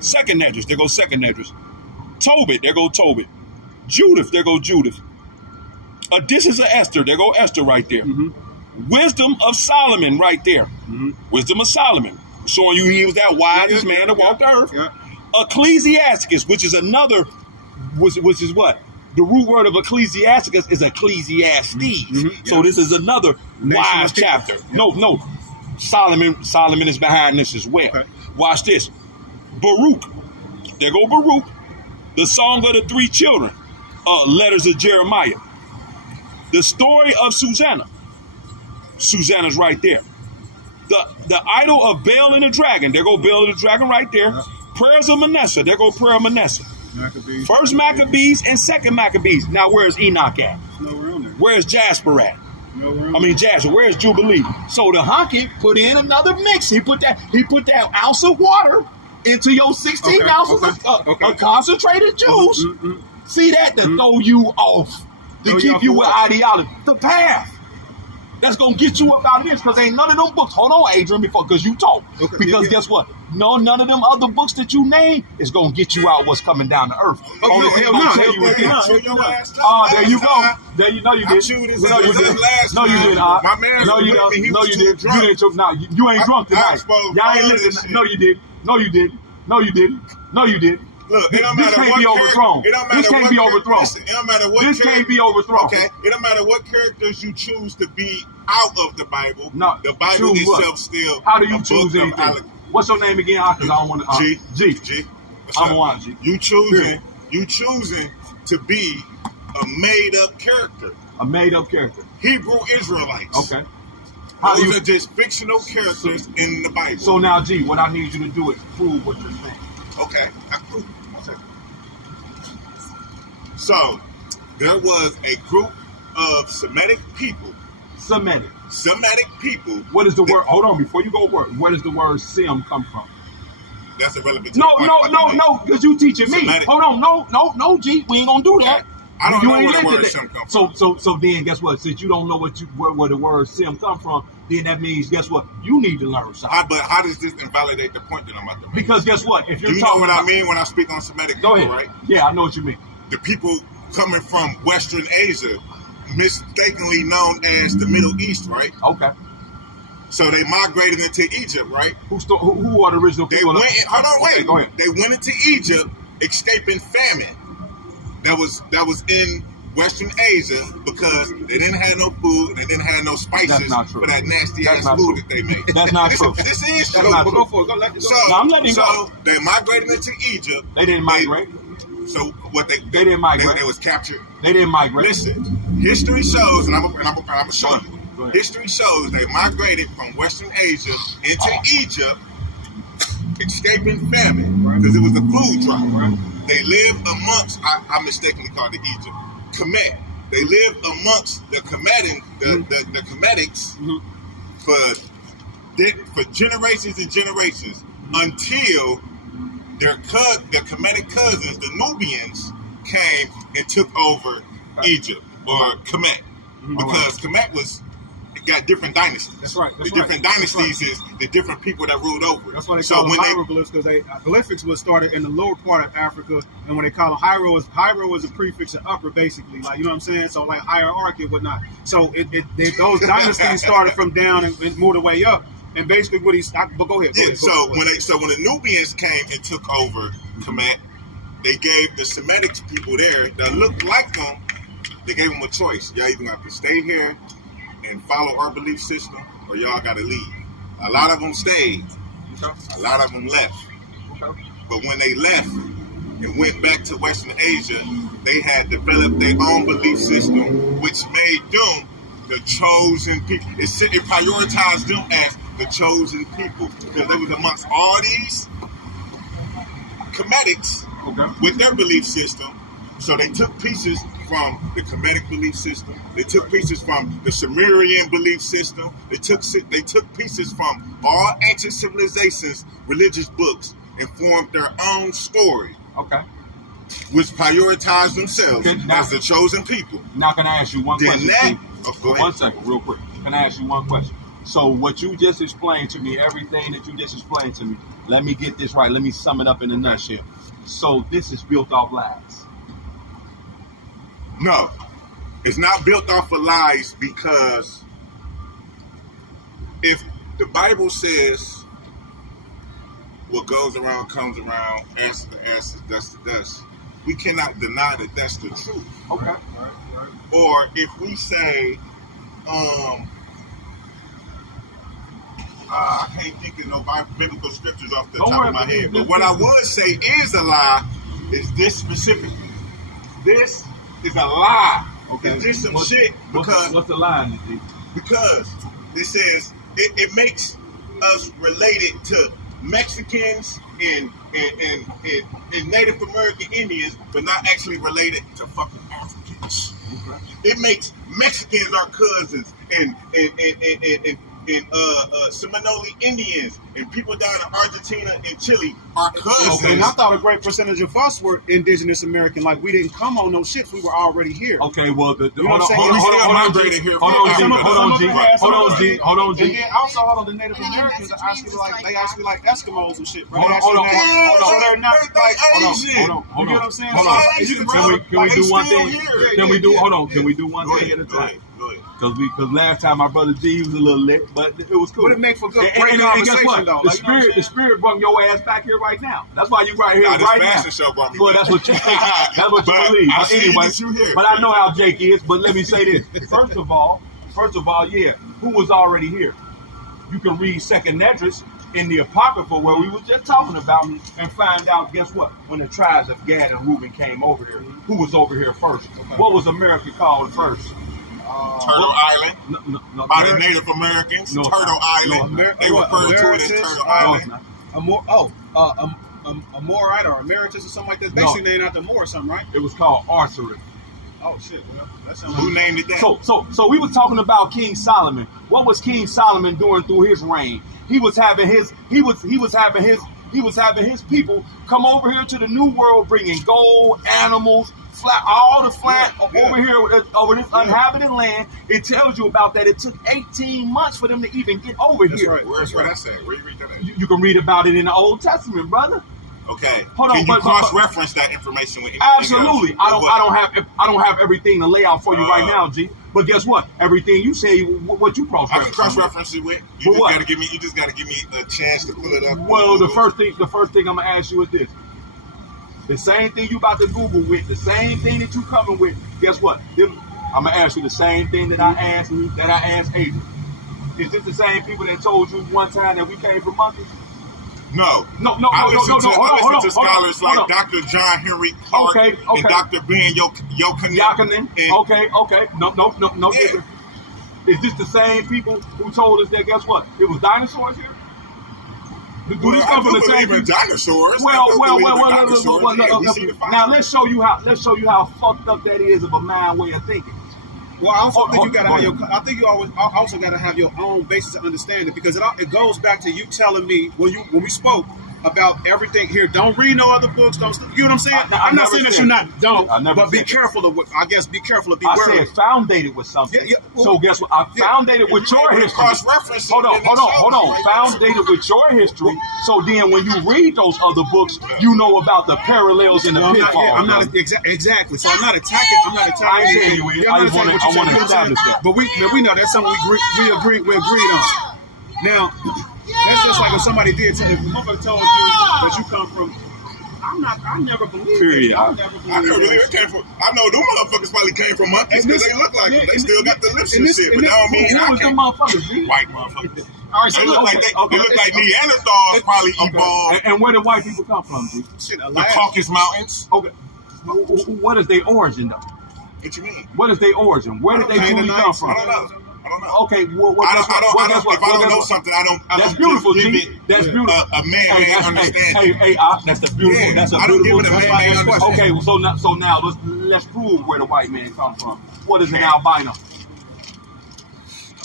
Second address. There go second address. Tobit. There go Tobit. Judith. There go Judith. Odysseus of Esther. There go Esther right there. Wisdom of Solomon right there. Wisdom of Solomon. Showing you he was that wisest man that walked the earth. Yeah. Ecclesiasticus, which is another, which is what? The root word of Ecclesiasticus is Ecclesiastes. So this is another Nation wise of people. chapter. No. Solomon is behind this as well. Okay. Watch this. Baruch. There go Baruch. The Song of the Three Children. Letters of Jeremiah. The story of Susanna. Susanna's right there. The idol of Baal and the dragon. There go Baal and the dragon right there. Yeah. Prayers of Manasseh. There go prayer of Manasseh. Maccabees. First Maccabees and second Maccabees. Now where's Enoch at? Nowhere on there. Where's Jasper at? Nowhere on I mean Jasper. Where's Jubilee? So the honky put in another mix. He put that ounce of water into your 16 Okay, ounces okay. of concentrated juice. See that to throw you off, to Throw you keep off you of with what? ideology. The path. That's gonna get you up out of this, because ain't none of them books. Hold on, Adrian, because you talk. Okay, Because yeah. guess what? No, none of them other books that you name is gonna get you out what's coming down to earth. Only thing hell gonna no, tell hell you no, is hell this. no. Oh, there you go. There you know you I did. chewed this No, you up did. last No, you time. did. My man No, you was don't. with me. He No, was you too did. drunk. You didn't. No, you ain't drunk I tonight. exposed Y'all ain't all this listening. shit. No, you did. No, you didn't. No, you didn't. No, you didn't. Look, it don't This matter can't what be overthrown. It don't matter This can't what be character- overthrown. Listen, it don't matter what This character- can't be overthrown. Okay, it don't matter what characters you choose to be out of the Bible. No, the Bible choose what? itself still. How do you a book choose of anything? allegory. What's your name again? Because I don't want to. G. G. G. What's I'm up? on G. You choosing to be a made up character. A made up character. Hebrew Israelites. Okay. How do Those you? are just fictional characters in the Bible. So now, G, what I need you to do is prove what you're saying. Okay. One second. So, there was a group of Semitic people. Semitic. Semitic people. What is the word? Hold on, before you go word. Where does the word Sem come from? That's irrelevant to No, the point no, about no, the no, because you teaching me. Semitic. Hold on, no, G, we ain't gonna do that. I don't You know ain't where the into word that. Sem come from. So then, guess what? Since you don't know where the word Sem come from, then that means, guess what? You need to learn something. But how does this invalidate the point that I'm about to make? Because guess what? If Do you're you know talking what about, I mean when I speak on Semitic go people, ahead. right? Yeah, I know what you mean. The people coming from Western Asia, mistakenly known as the Middle East, right? Okay. So they migrated into Egypt, right? Who are the original They people? went. Hold on, wait. Okay, go ahead. They went into Egypt, escaping famine. That was in Western Asia because they didn't have no food, they didn't have no spices That's not true. for that nasty That's ass not food true. that they make. That's not true. This is That's true. not Go true. for it. Go, let it go. So, No, I'm letting him go. they migrated into Egypt. They didn't migrate. So what they didn't migrate. They was captured. They didn't migrate. Listen, history shows, and I'm gonna show Go you. ahead. History shows they migrated from Western Asia into Egypt, escaping famine because it was a food drought. Right? They lived amongst. I mistakenly called it Egypt. Kemet. They lived amongst the Kemetics for generations and generations until their Kemetic cousins, the Nubians, came and took over Egypt or Kemet, because Kemet got different dynasties. That's right. The different dynasties is the different people that ruled over it. That's why they So call them when they hieroglyphs, because hieroglyphics was started in the lower part of Africa, and when they call them hiero is a prefix of upper, basically, like, you know what I'm saying? So like hierarchy and whatnot. So those dynasties started from down and moved the way up, and basically what but go ahead. So when the Nubians came and took over Kemet, they gave the Semitic people there that looked like them. They gave them a choice. Y'all either have to stay here and follow our belief system, or y'all got to leave. A lot of them stayed. A lot of them left. But when they left and went back to Western Asia, they had developed their own belief system, which made them the chosen people. It prioritized them as the chosen people because they was amongst all these Kemetics with their belief system. So they took pieces from the Kemetic belief system. They took pieces from the Sumerian belief system. They took pieces from all ancient civilizations, religious books, and formed their own story. Okay. Which prioritized themselves as the chosen people. Now, can I ask you one question? Go ahead. 1 second, real quick. Can I ask you one question? So what you just explained to me, everything that you just explained to me, let me get this right. Let me sum it up in a nutshell. So this is built off lies. No, it's not built off of lies, because if the Bible says what goes around comes around, ashes to ashes, dust to dust, we cannot deny that that's the truth. Okay. Right. Or if we say, I can't think of no biblical scriptures off the top of my head, but what I would say is a lie is this specifically. This is a lie. Okay. It's just some shit because what's the lie, G? because it says it makes us related to Mexicans and Native American Indians, but not actually related to fucking Africans. Okay. It makes Mexicans our cousins and and Seminole Indians and people down in Argentina and Chile are cousins. And I thought a great percentage of us were indigenous American. Like we didn't come on no ships; we were already here. Okay, well, You know what I'm saying? We still migrated here. Hold on, G. Some of them had, some of them G. had. Hold on, And G. then also, hold on, the Native Americans are actually like they actually like Eskimos and shit, bro. Hold on. So they're not like Asian. Hold on. You get what I'm saying? Hold on. Asian, Can we bro. do one Still thing? here. Can we do? Yeah, Hold on. yeah. Can we do one Go thing ahead, at a go time? ahead, go ahead. Because last time my brother G was a little lit, but it was cool. But it make for good, And great guess conversation, what? though. The Like, you know what I'm spirit, the saying? spirit brought your ass back here right now. That's why you right here Nah, this right fashion now. show brought me Well, back. that's what you think. That's what you But believe. I But see anyway, that you here. but I know how Jake is. But let me say this. First of all, yeah, who was already here? You can read Second Esdras in the Apocrypha where we was just talking about and find out, guess what? When the tribes of Gad and Reuben came over here, who was over here first? What was America called first? Turtle Island. No, By the Native Americans, No, it's Turtle not. Island. No, They refer to it as Emeritus, Turtle No, Island. it's not. Amorite or Emeritus or something like that. No. Basically named after Moor or something, right? It was called Arthuric. Oh shit, well, that sounds Who named it that? So we were talking about King Solomon. What was King Solomon doing through his reign? He was having his people come over here to the New World, bringing gold, animals, all the flat Yeah. over here over this uninhabited land. It tells you about that. It took 18 months for them to even get over That's here. right. Where's that at? Where you read that at? You can read about it in the Old Testament, brother. Okay. Hold on, Can you but- cross-reference that information with anything Absolutely. else? I don't have everything to lay out for you right now, G. But guess what? Everything you say, what you cross I can reference. cross-reference it with. But You just what? gotta give me. You just gotta give me a chance to pull it up. Well, the first thing I'm gonna ask you is this: the same thing you about to Google with, the same thing that you coming with. Guess what? I'm gonna ask you the same thing that I asked Adrian. Is this the same people that told you one time that we came from monkeys? No. No. I listen to Hold on, scholars hold like on. Dr. John Henry Clark Okay. and Dr. Ben Yochanan. Yakanin. And- Okay. No Yeah. different. Is this the same people who told us that? Guess what? It was dinosaurs here. Do Well, these I come do from the same believe in people? dinosaurs. Well, I do believe in dinosaurs. Yeah, we no. see the Now fossils. let's show you how fucked up that is of a mind way of thinking. Well, I also Hold- think you hold- gotta hold have your. I think you also gotta have your own basis of understanding because it goes back to you telling me when we spoke about everything here. Don't read no other books. Don't. You know what I'm saying? I I'm not never saying that said you're that. not don't, I never but be said that. careful of what. I guess be careful of be I wary. said foundated with something. Yeah, well, so guess what? I foundated with If you your able to history. cross-reference it, Hold on. then it shows, right? Foundated with your history. So then when you read those other books, you know about the parallels and the No, I'm not, pitfalls. yeah, I'm not brother. exactly. So I'm not attacking. I ain't saying anything. you is. Yeah, I'm I not just wanna- attacking what I you're wanna saying, you know what I'm establish saying? that. But we know that's something we agreed on. Now, that's just like if somebody did something. If a motherfucker told you that you come from, I never believed Period. it. I never believed I never really it. came from. I know them motherfuckers probably came from monkeys And because this- they look like them. yeah, They and still this- got the lips and and this- shit, and but this- that don't mean Who I was them can't. motherfuckers, G? White motherfuckers. All right, so They look like okay, they look like Neanderthals probably evolved. And where did white people come from, G? Shit, The alive. Caucasus Mountains. Okay. What is their origin, though? What you mean? What is their origin? Where did they truly come from? I don't know. I don't know. Okay, well, I don't. If I don't know something, I don't. That's just beautiful, give G. it That's beautiful. A man-made understanding. Hey, that's a beautiful. Yeah, That's a I don't beautiful. give it a that's man-made why- understanding. Okay, so now let's prove where the white man come from. What is an albino?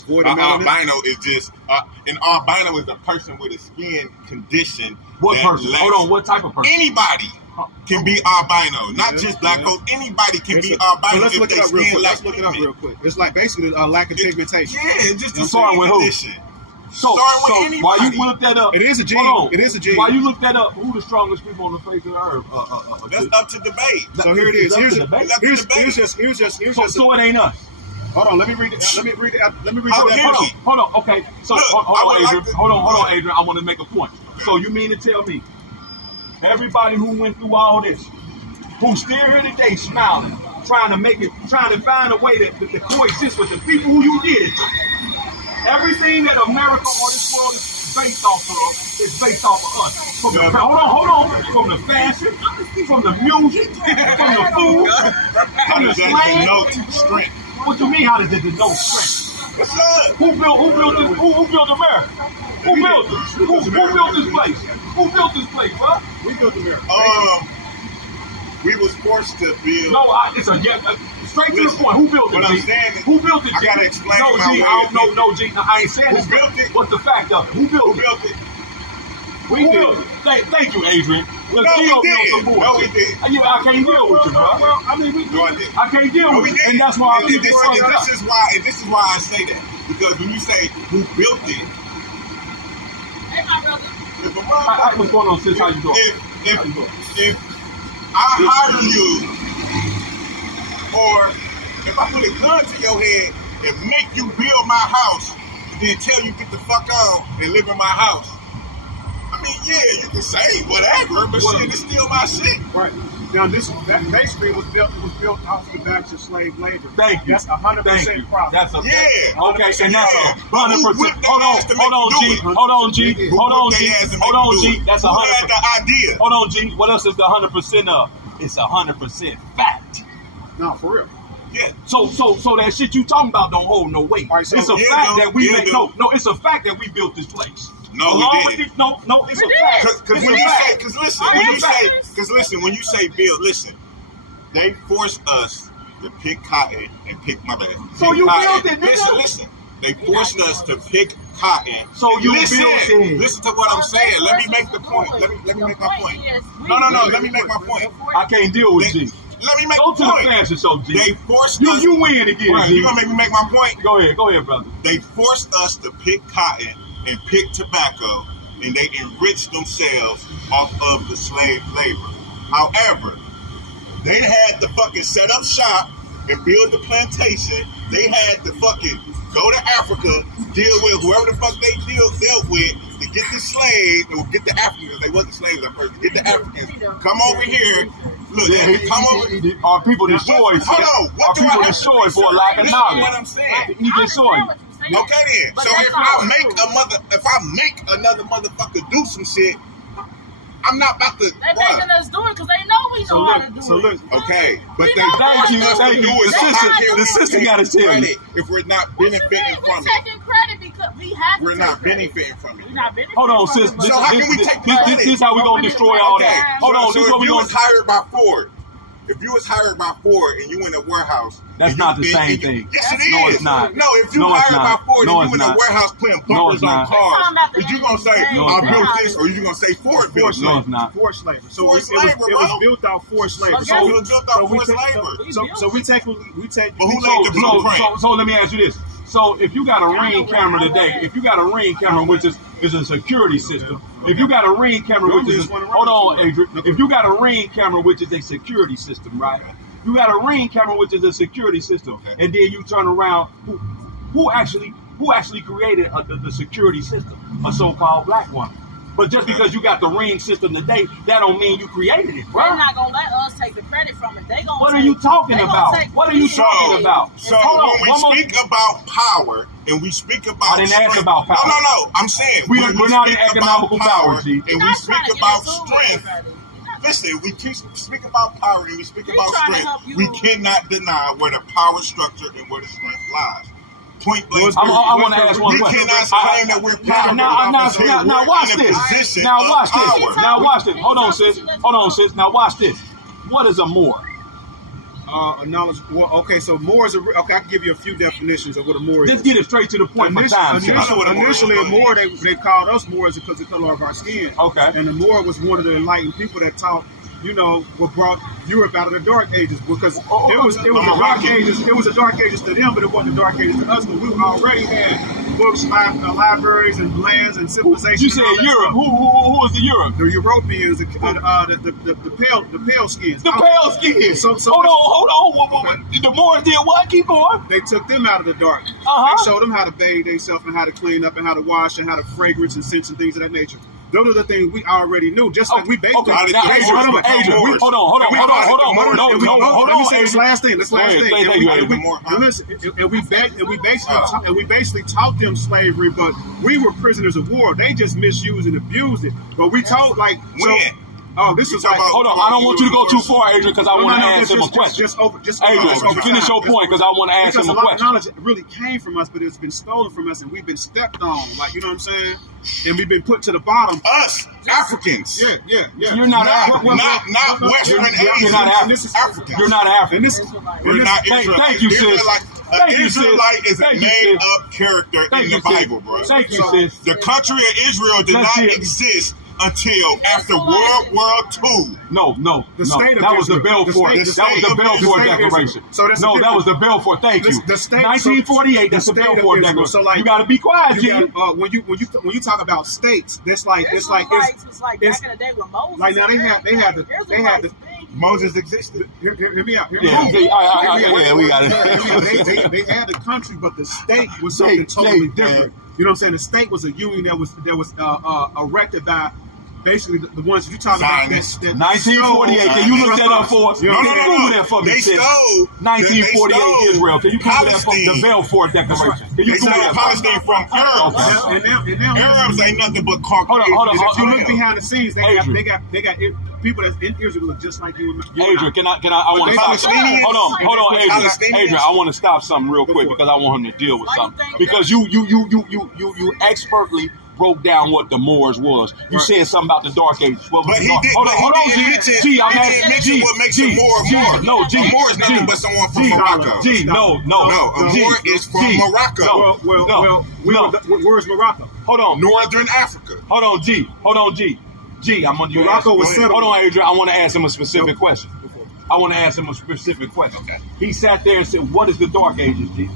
Boy, the melanin. Albino is just an albino is a person with a skin condition. What that person? lacks- Hold on, what type of person? Anybody can be albino, not Yeah, just black yeah. folks. Anybody can be So albino let's if look it their up real skin quick. lacks Let's look it up real quick. It's like basically a lack of pigmentation. Yeah, it's just a Starting skin with who? condition. So Start with while you anybody. look that up, It is a gene. hold on. It is a gene. While you look that up, who the strongest people on the face of the earth? That's up to debate. So here it is. That's Here's the debate. So it ain't us. hold on. Let me read it. Let me read it. Let me read Oh, that. here first. it is. Hold on. Okay. So Look, hold I on, would Adrian. like to- Hold on, Adrian. I want to make a point. So you mean to tell me everybody who went through all this, who's still here today smiling, trying to find a way to coexist with the people who you did it to. Everything that America or this world is based off of is based off of us. From the, hold on. From the fashion, from the music, from the food, from the That slang. denotes strength. What you mean? How does it denote strength? What's up? Who built America? Who built it? Who built this place? Who built this place, bro? We built America. We was forced to build. No, it's a straight to the point. Who built it? What I'm G? saying is- Who built it? I G? gotta explain No, my G. way I of don't know. No, G. I ain't saying Who this. built it? What's the fact of it? Who built Who it? built it? We built it. Thank you, Adrian. No, we did. No, we did. I can't deal with you, bro. Well, I mean, we No, I did. I can't deal No, with we you, did. and that's why And this is why I say that, because when you say who built it, Hey, my brother. if a motherfucker- What's going on, sis? How you doing? if I hire you, or if I put a gun to your head and make you build my house, and then tell you get the fuck on and live in my house, I mean, yeah, you can say whatever, but shit, it's still my shit. right now, that basically was built off the backs of slave labor. Thank you. That's 100% Thank you. profit. That's a Yeah. okay, and that's Yeah. a 100%. Who whipped Hold their on, ass to hold on, make G. you do it? Hold on, G. Who Hold on, whipped G. their ass to make Hold you on, do G. it? That's Who 100%. had the idea? Hold on, G. What else is the 100% of? It's 100% fact. No, for real. Yeah. So that shit you talking about don't hold no weight. All right, so- it's a Yeah, fact dude. that we Yeah, make. dude. No, it's a fact that we built this place. No, we Along with didn't. it- no, it's a We fact. did. Because It's when a you fact. say, because listen, Our when you say, ancestors- because listen, when you say build, listen, they forced us to pick cotton and pick my bad. So pick you cotton. built it, nigga. Listen. They forced us to pick cotton. So you listen, built it. listen to what I'm saying. Let me make the point. Let me make my point. No. Let me make my point. I can't deal with They- G. Let me make Go the to the point. fancy show, G. They forced us. You win again, Right, G. you gonna make me make my point? Go ahead, brother. They forced us to pick cotton and pick tobacco, and they enriched themselves off of the slave labor. However, they had to fucking set up shop and build the plantation. They had to fucking go to Africa, deal with whoever the fuck they dealt with to get the slaves, or get the Africans. They wasn't slaves at first. Get the Africans. Come over here. Look, they come over. Our people destroyed. Hold on. What Our do I people have to destroyed for a lack of Listen to knowledge. what I'm saying. He destroyed. Okay then. But So that's if all I make another motherfucker do some shit, I'm not about to. They making us do it because they know we So know look, how to do so it. look. Okay, but We they know Thank forced you, us thank to you. do it. The So sister- how can the we sister take gotta tell you. credit if we're not What you mean? benefiting We're from it? taking credit because we have to. We're take not credit. benefiting from it. We're not benefiting. Hold on, from sis. it, This, but- So how can we this, take this, credit? this is how we gonna destroy all Okay, that. Hold on, so this is if what we you gonna. was hired by Ford, if you was hired by Ford and you in a warehouse, That's and not you the be- same and you- thing. Yes, it is. No, it's not. No, if you No, it's hired not. by Ford No, and you in it's a not. warehouse putting No, bumpers it's on not. We're talking cars, about the is you gonna say end No, I it's built not. this, or you gonna say Ford built Forced it? No, labor. it's not. Forced labor. So Forced it was labor, it was bro. built out forced labor. Okay. So it was built out we forced take- labor. So we take. But who laid the blueprint? So let me ask you this. So if you got a Ring camera today, if you got a Ring camera, which is a security system, if you got a Ring camera, which is hold on, Adrian, if you got a Ring camera, which is a security system, right? You got a Ring camera, which is a security system, Okay. and then you turn around. Who actually created the security system? A so-called black woman. But just because you got the Ring system today, that don't mean you created it, They're bro. not gonna let us take the credit from it. They gonna. What are take- you talking they gonna about? take What are you credit. talking about? So Hold on, when we one more- speak about power and we speak about I didn't ask strength, about power. No. I'm saying We're when not in speak about economical power, G. and You're we not speak trying to get about into it with strength. everybody. Listen, we speak about power and we speak He's about trying to strength. help you. We cannot deny where the power structure and where the strength lies. Point blank. I want to ask one we question. cannot claim that we're powerful. Now watch in a this. position Now of watch power. this. Now watch this. Hold on, sis. Now watch this. What is a Moor? A knowledge. Well, okay, so Moor is okay. I can give you a few definitions of what a Moor is. Just get it straight to the point for time. I know what a Moor Initially, is. a Moor, they called us Moors because of the color of our skin. Okay. And the Moor was one of the enlightened people that taught, what brought Europe out of the Dark Ages, because it was the Dark Ages. It was the Dark Ages to them, but it wasn't the Dark Ages to us. But we already had books, libraries, and lands and civilization. You said Europe. Who is the Europe? The Europeans, the pale skins. The pale skin. So- Hold on. The Moors did what? Keep going. They took them out of the dark. Uh-huh. They showed them how to bathe themselves and how to clean up and how to wash and how to fragrance and scents and things of that nature. Those are the things we already knew. Just like we basically. Okay. Now, Hey, Adrian, hold on. Let me say this last thing. This last Go ahead. thing. Thank you, Adrian. And we basically taught them slavery, but we were prisoners of war. They just misused and abused it. But we taught When? Oh, this is like. Hold on, I don't want you to go too far, Adrian, because I want to ask him a question. Adrian, finish your point, because I want to ask him a Because a lot of question. knowledge really came from us, but it's been stolen from us, and we've been stepped on. Like, you know what I'm saying? And we've been put to the bottom. Us, Africans. Yeah. You're not African. Not Western Asians. You're not African. This is Africans. You're not African. And this, We're not Thank Israelites. you, sis. Thank you, sis. Israelite is a Thank you, made-up character Thank in you, the sis. Bible, bro. Thank you, sis. The country of Israel did Let's not hear it. exist until after World War II. No. The state of That was the Israel. Balfour. The That was state the of Balfour Israel. Declaration. So that's no, the that was the difference. Balfour. Thank you. The state- 1948. That's the the state of Balfour Israel. Declaration. So, like, you got to be quiet, G. You got, when you talk about states, it's like Israelites was like it's- back in the day with Moses. like now they had the Moses existed. hear me out. Hear Yeah, me out. see, yeah, we got it. They had the country, but the state was something totally different. You know what I'm saying? The state was a union that was erected by basically the ones you talking about. Zionists. 1948. Can you look that up for us? No, Can you Google that for me, They sis? stole 1948 Israel. Can you Google that from the Palestine. Balfour Declaration? Can They you Google stole that? Palestine from Arabs. Okay. And now Arabs ain't nothing but Caucasians. Hold on. if you look Israel. behind the scenes, they Adrian. got people that's in Israel look just like you and me. Adrian, can I want to stop something? Palestinians- Hold on, Adrian. Palestinians- Adrian, I want to stop something real quick because I want him to deal with Why you something. think Because you expertly broke down what the Moors was. You said something about the Dark Ages. What was But the he Dark- did. Hold But on, hold on, he didn't G. mention. G, I'm He asking didn't mention G. what makes G. a Moor a G. Moor. No, G. A Moor is nothing G. but someone from G. Morocco. G. No. No, a G. Moor is from G. Morocco. No. Where's Morocco? Hold on. Northern Africa. Hold on, G. G, I'm on you. Morocco was settled. Hold on, Adrian. I want to ask him a specific question. Okay. He sat there and said, "What is the Dark Ages, G?"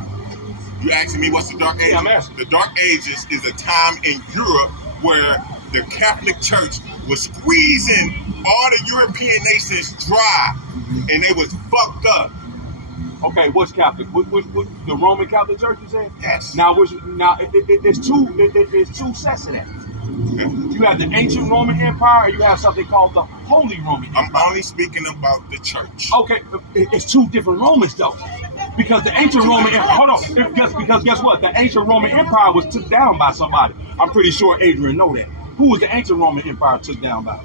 You asking me what's the Dark Ages? Yeah, I'm asking. The Dark Ages is a time in Europe where the Catholic Church was squeezing all the European nations dry, and they was fucked up. Okay, what's Catholic? What the Roman Catholic Church? You saying? Yes. Now, there's two sets of that. You have the ancient Roman Empire, and you have something called the Holy Roman Empire. I'm only speaking about the church. Okay, it's two different Romans though, because the ancient Roman Empire. Hold on, because guess what? The ancient Roman Empire was took down by somebody. I'm pretty sure Adrian know that. Who was the ancient Roman Empire took down by?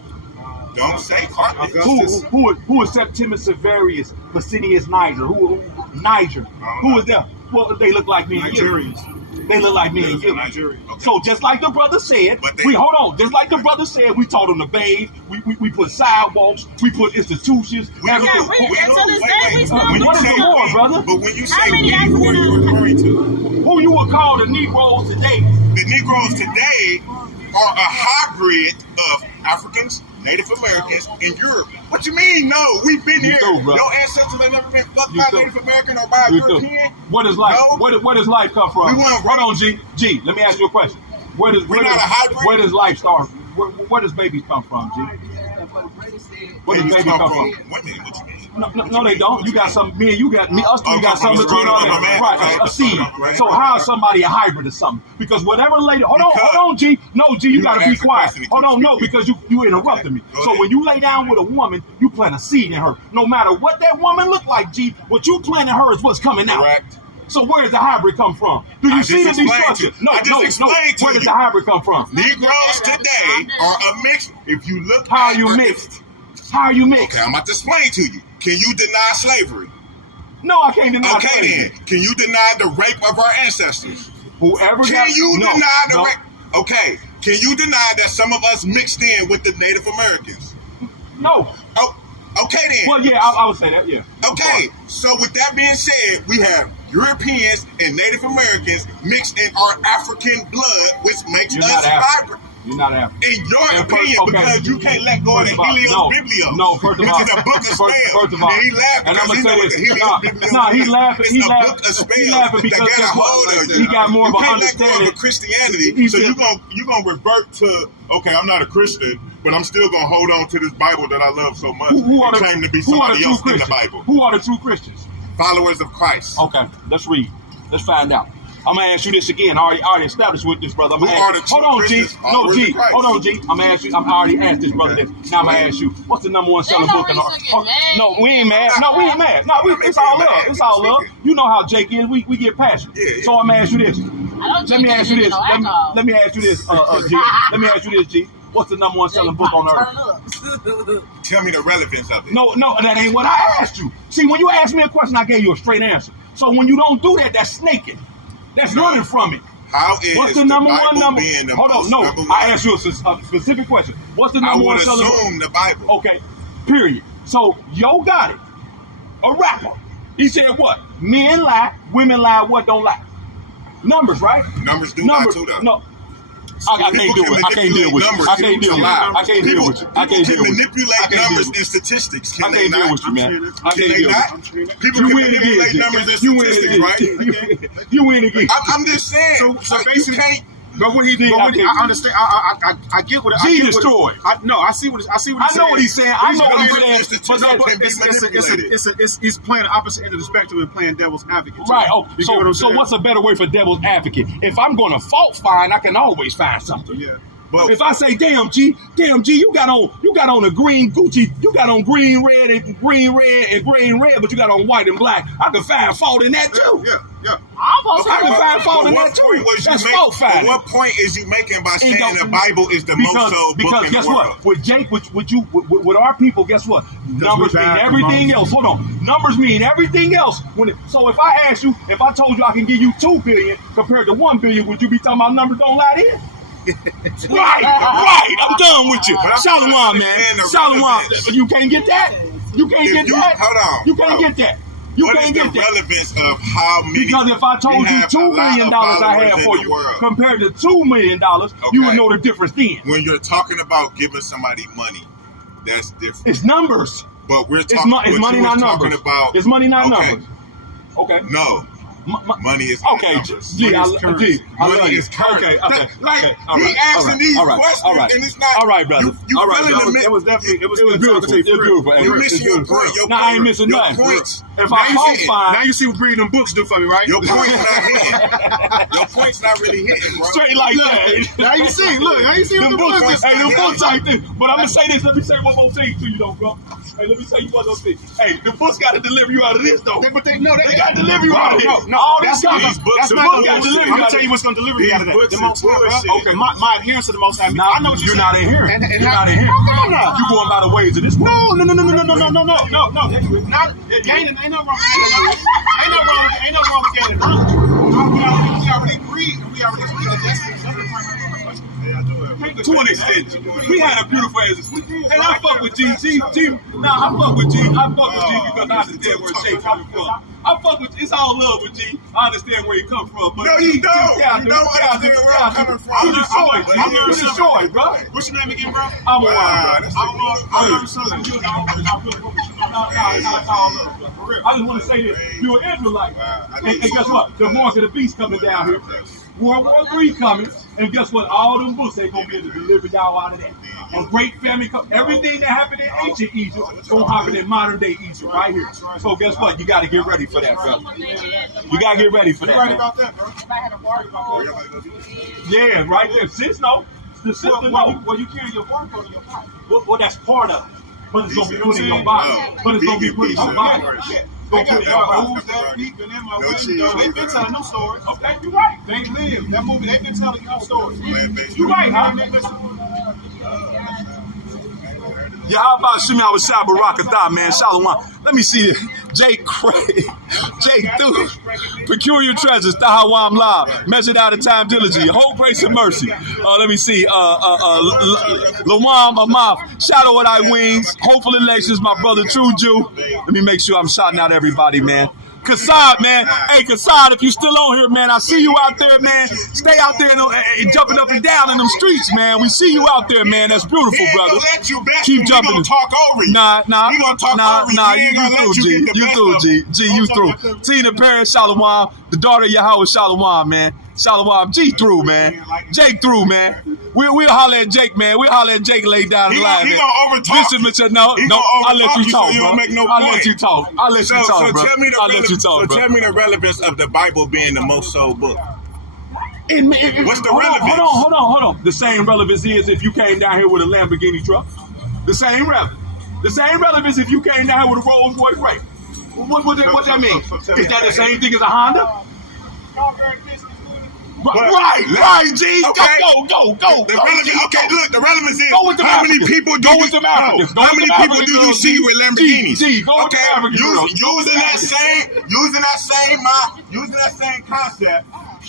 Don't say Carthage. Who was Septimius Severus, Licinius Niger? Who was them? Well, they look like me and you. Nigerians. They look like me and you. Nigeria. Okay. So just like the brother said, But just like the brother said, we told them to bathe. We put sidewalks. We put institutions. We everything. Yeah, we- until this day, we still When you What is say the war, we, brother? But when you How say many we, who are you referring to? Who you would call the Negroes today? The Negroes today are a hybrid of Africans, Native Americans, and Europe. What you mean? No, we've been You here. through, bro. Your ancestors have never been fucked You by through. Native American or by a You too. European. What is life? No. Where does life come from? We want- Hold on, G. Let me ask you a question. Where does not a hybrid. where does life start? Where does babies come from, G? Where does Babies babies come from? women. What you mean? No, they don't. You got some. Me and you got me. Us two Okay, got something okay, between all okay, that. okay, Right, a seed. okay. So how is somebody a hybrid or something? Because whatever lady. Hold on, G. No, G, you gotta be ask the quiet. question and Hold keep on, no, speaking. because you interrupted me. Go So ahead. when you lay down with a woman, you plant a seed in her. No matter what that woman look like, G, what you plant in her is what's coming out. Correct. So where does the hybrid come from? Do you I see the just explained destruction? to you. I just explained to Where does you. the hybrid come from? Negroes today are a mix. If you look How are at you our- mixed? How are you mixed? Okay, I'm about to explain to you. Can you deny slavery? No, I can't deny Okay slavery. then. Can you deny the rape of our ancestors? Whoever Can got you no, deny the no. rape? Okay. Can you deny that some of us mixed in with the Native Americans? No. Oh, okay then. Well, yeah, I would say that. Yeah. Okay. So with that being said, we have Europeans and Native Americans mixed in our African blood, which makes You're us not African. hybrid. You're not African. In your And opinion, first- okay. because you can't let go of the First of all, Helios no. Biblios. No, first of which all, is a book of spells. first of all, and he laughed and because I'ma he say know what this. the Helios Biblios No, he is. laughing. It's He a laughing. book of spells He laughing because that got guess a what? hold of you. He got more of you an can't let go understanding. of Christianity, He so said- you gonna revert to, okay, I'm not a Christian, but I'm still gonna hold on to this Bible that I love so much Who are and the, claim to be who are the somebody true else in the Christians? Bible. Who are the true Christians? Followers of Christ. Okay, let's read. Let's find out. I'm gonna ask you this again. I already established with this brother. I'm gonna Who are ask, the true hold on, G. Christians? No, Followers G. of Christ. Hold on, G. I'm gonna ask you. I already asked this brother Okay. this. Now I'm gonna ask you. What's the number one selling There's no book in the? reason to get mad. No, we ain't mad. No, we ain't mad. No, it's all love. It's all love. You know how Jake is. We get passionate. Yeah. So I'm gonna ask you this. I don't Let me ask you this. alcohol. Let me ask you this, G. Let me ask you this, G. What's the number one selling book on earth? Turn up. Tell me the relevance of it. No, that ain't what I asked you. See, when you asked me a question, I gave you a straight answer. So when you don't do that, that's snaking. That's running from it. How is What's the number Bible one number? being the Hold on, most no. number one? I asked you a specific question. What's the I number would one selling book? assume the Bible. Okay, period. So Yo Gotti, a rapper. He said what? Men lie, women lie, what don't lie? Numbers, right? Numbers do Numbers. lie too, though. No. I can't do it. I can't deal with you. I can't deal with you. I can't deal with you. I can't People deal can with you. manipulate numbers and statistics. I Can they can't deal not? with you, man. I Can can't they deal not? with you. People You can win manipulate again. numbers and You win statistics, again. right? You win again. I'm just saying. So you basically, can't. but what he, See, but what he, I I understand. I get what G I get destroyed. I see what he's I know what he's saying. I know what he's saying. But But that- he's playing the opposite end of the spectrum and playing devil's advocate. too. right. Oh, You get what I'm so saying? what's a better way for devil's advocate? If I'm going to fault find, I can always find something. Yeah. But If I say, damn G, you got on a green Gucci, you got on green, red, and green, red, but you got on white and black, I can find fault in that too. Yeah. Almost I can heard find fault in what that point too. was you That's making? fault finding. What point is you making by saying don't- the Bible is the most sold book because in guess the world? what? With Jake, with our people, guess what? Numbers we mean have the everything most. else. Hold on, numbers mean everything else. So if I ask you, if I told you I can give you 2 billion compared to 1 billion, would you be talking about numbers don't lie then? right. I'm done with you. But I'm Shalom, trying to man. understand the Shalom. relevance. You can't get that. You can't If get you- that. hold on, You can't bro. get that. You What is can't the get that. relevance of how many? Because if I told we you have a $2 lot million of I followers had in for the you world. compared to $2 million, you would Okay. know the difference then. When you're talking about giving somebody money, that's different. It's numbers. But we're It's, talking. it's money, not numbers. About, It's money, not okay. numbers. Okay. No, money is Okay, numbers. G, I Money is currency. G, I love Money you. is currency. Okay. Like, okay. All he right, asking all right, these all right, questions, all right. and it's not. All right, brother. You All right, feeling brother. the It was definitely. It was beautiful. talkative It's for real. beautiful. You It's missing your beautiful. point. Your Nah, I ain't missing your nothing. points. If Now I you fault see it. find, Now you see what reading them books do for me, right? Your point's not hitting. Your point's not really hitting, bro. straight like that. Now you see. Look. Now you see what Them the books, books hey, them Yeah. books like this. But I'm gonna say this. Let me say one more thing to you, though, bro. Hey, let me say you one more thing. Hey, the books got to deliver you out of this, though. But they got to deliver you out of this. No, All that's this not. stuff. These books That's are not bullshit. gonna deliver. I'm gonna tell you what's gonna deliver you out of These that. books The most are high, bullshit. bro. Okay, my adherence to the most high. Now, I know what you're saying. not adhering. And You're not adhering. Come on. You going by the ways of this book. No. Not gaining. Ain't no wrong with gaining. Ain't no wrong with gaining. We already agreed. that that's To an extent, we had a beautiful ass. And I fuck with G. Nah, I fuck with G. I fuck with G because I understand where Jay coming from. I fuck with. It's all love with G. I understand where he come from. But No, you don't. Yeah, You don't understand where I'm coming from. You destroyed. You destroyed, bro. What's your name again, bro? I'm a Wow, wild. that's I just want to say this. You're an Israelite. And guess what? The mark of the beast coming down here. World War III coming. And guess what? All them books ain't going to be able to deliver y'all out of that. And great family, everything that happened in ancient Egypt going to happen in modern day Egypt right here. So guess what? You got to get ready for that, brother. You got to get ready for that, You're right man. about that, bro. Yeah, right there. Sis, no. The sister, no. Well, you carry your barcode in your pocket. Well, that's part of it. But it's going to be put in your body. But it's going to be put in your body. I got that moves that deep in my No window. cheese, They've been telling them stories. Okay, you're right. They live. That movie, they've been telling you stories. You're right, huh? Yeah, how about Shimmy Awashai Barakatah, man? Shalom. Let me see it. Jay Craig. Jay Thu. Peculiar Treasures. Tahawam La. Measured out of time diligently. Whole grace and mercy. Let me see. Lawam Amaf. Shadow of thy wings. Hopeful elections, my brother True Jew. Let me make sure I'm shouting out everybody, man. Kassad, man. Hey, Kassad, if you still on here, man, I see you out there, man. Stay out there and jumping up and down in them streets, man. We see you out there, man. That's beautiful, brother. Keep jumping. He gonna talk over you. Nah. He gonna talk over you. He ain't gonna let you get the You best through, of G. it. G, you through. Tina Paris, Shalom. The daughter of Yahweh, Shalom, man. Shalom. G through, man. Jake through, man. We'll holler at Jake, man. We'll holler at Jake lay down the line, He man. gonna overtalk Listen, you. Mr. No, He no, gonna I'll let overtalk you you, talk, so you bro. don't make no I'll point. let you talk. I'll let you talk, bro. tell me the I'll let you talk, bro. tell me the relevance of the Bible being the most sold book. What's the relevance? Hold on. The same relevance is if you came down here with a Lamborghini truck. The same relevance. The same relevance if you came down here with a Rolls Royce Wraith. What that mean? Is that the same thing as a Honda? Right, G. Okay. Go. The relevance, okay, look, the relevance is Go with them how many Africans. people do Go you, with them Africans. Go how with many them people African do you girls, see G. with Lamborghinis? G, go with them African girls. Using that same concept,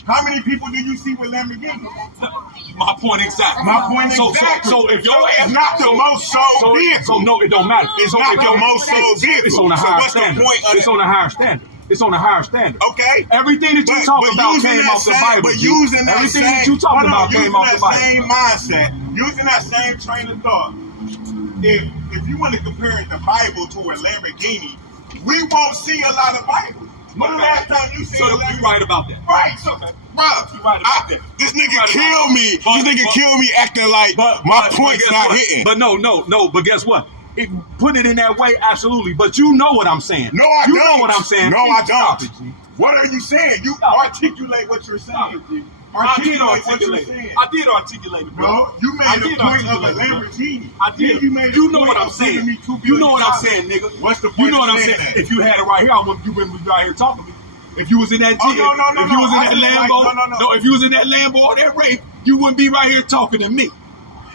how many people do you see with Lamborghinis? My point exactly. So if your ass It's not the most sold vehicle. So no, it don't matter. It's So not if the your- most sold vehicle. It's on a So higher what's the standard. point of It's that? on a higher standard. It's on a higher standard. Okay. Everything that you talk about using came that off the same- Bible. But G. using that Everything same, that you talking about came off the using Bible. that same mindset, using that same train of thought. If you want to compare the Bible to a Lamborghini, we won't see a lot of Bible. When the last time you see So a you're Lamborghini? right about that. Right. So, bruh, You right about that. this nigga right killed me. But- This nigga but- killed me acting like my point's guess not what? hitting. But no. But guess what? Put it in that way, absolutely. But you know what I'm saying. No, I you don't. know what I'm saying. No, I Stop don't. it, G. What are you saying? You Stop it. articulate what you're Stop saying. it, G. I Articulate did what you're articulate saying. it. I did articulate it, bro. No, you I made a did point of a articulate it, bro. Lamborghini. I did. Then you made a You know point what I'm of giving saying. me $2 You know what I'm billion. saying, nigga. What's the point You know of what I'm saying saying. that? If you had it right here, I wouldn't you wouldn't be right here talking to me. If you was in that G, Oh, no, if you was in I that didn't Lambo, like- no. if you was in that Lambo or that Wraith, you wouldn't be right here talking to me.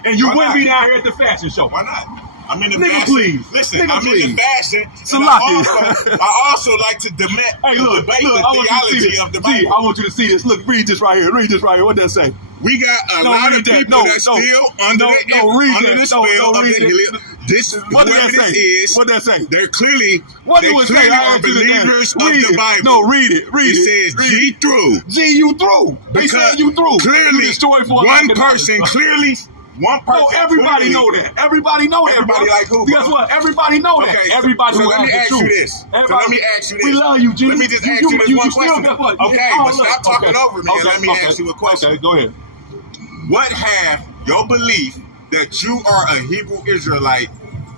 And you Why wouldn't not? be down here at the fashion show. Why not? I'm in the Nigga, fashion. please. Listen, Nigga, I'm in please. the fashion. So And lock I also like to debate Hey, look, the I want you to see theology this. of the G, Bible. I want you to see this. Look, read this right here. Read this right here. What that say? We got a No, lot read of that. people No, that no. still under No, the no, read under that. the No, spell no, of read the this What did whoever that this say? is. What that say? They're clearly What they do it say? clearly I are asked you to believers of read the it. Bible. No, read it. Read It it. says Read G it. through. G, you through. They said you through. Clearly, You destroyed for one $1 person clearly. One person. No, everybody clearly- know that. Everybody know that. Everybody bro. like who, Guess bro? what? Everybody know that. Okay, Everybody so know let me that's the ask you truth. this. So Everybody- let me ask you this. We love you, G. Let me just ask you this one still question. get what? Okay, Oh, but look. stop talking Okay. over me and Okay, let me okay. ask you a question. Okay, go ahead. What have your belief that you are a Hebrew Israelite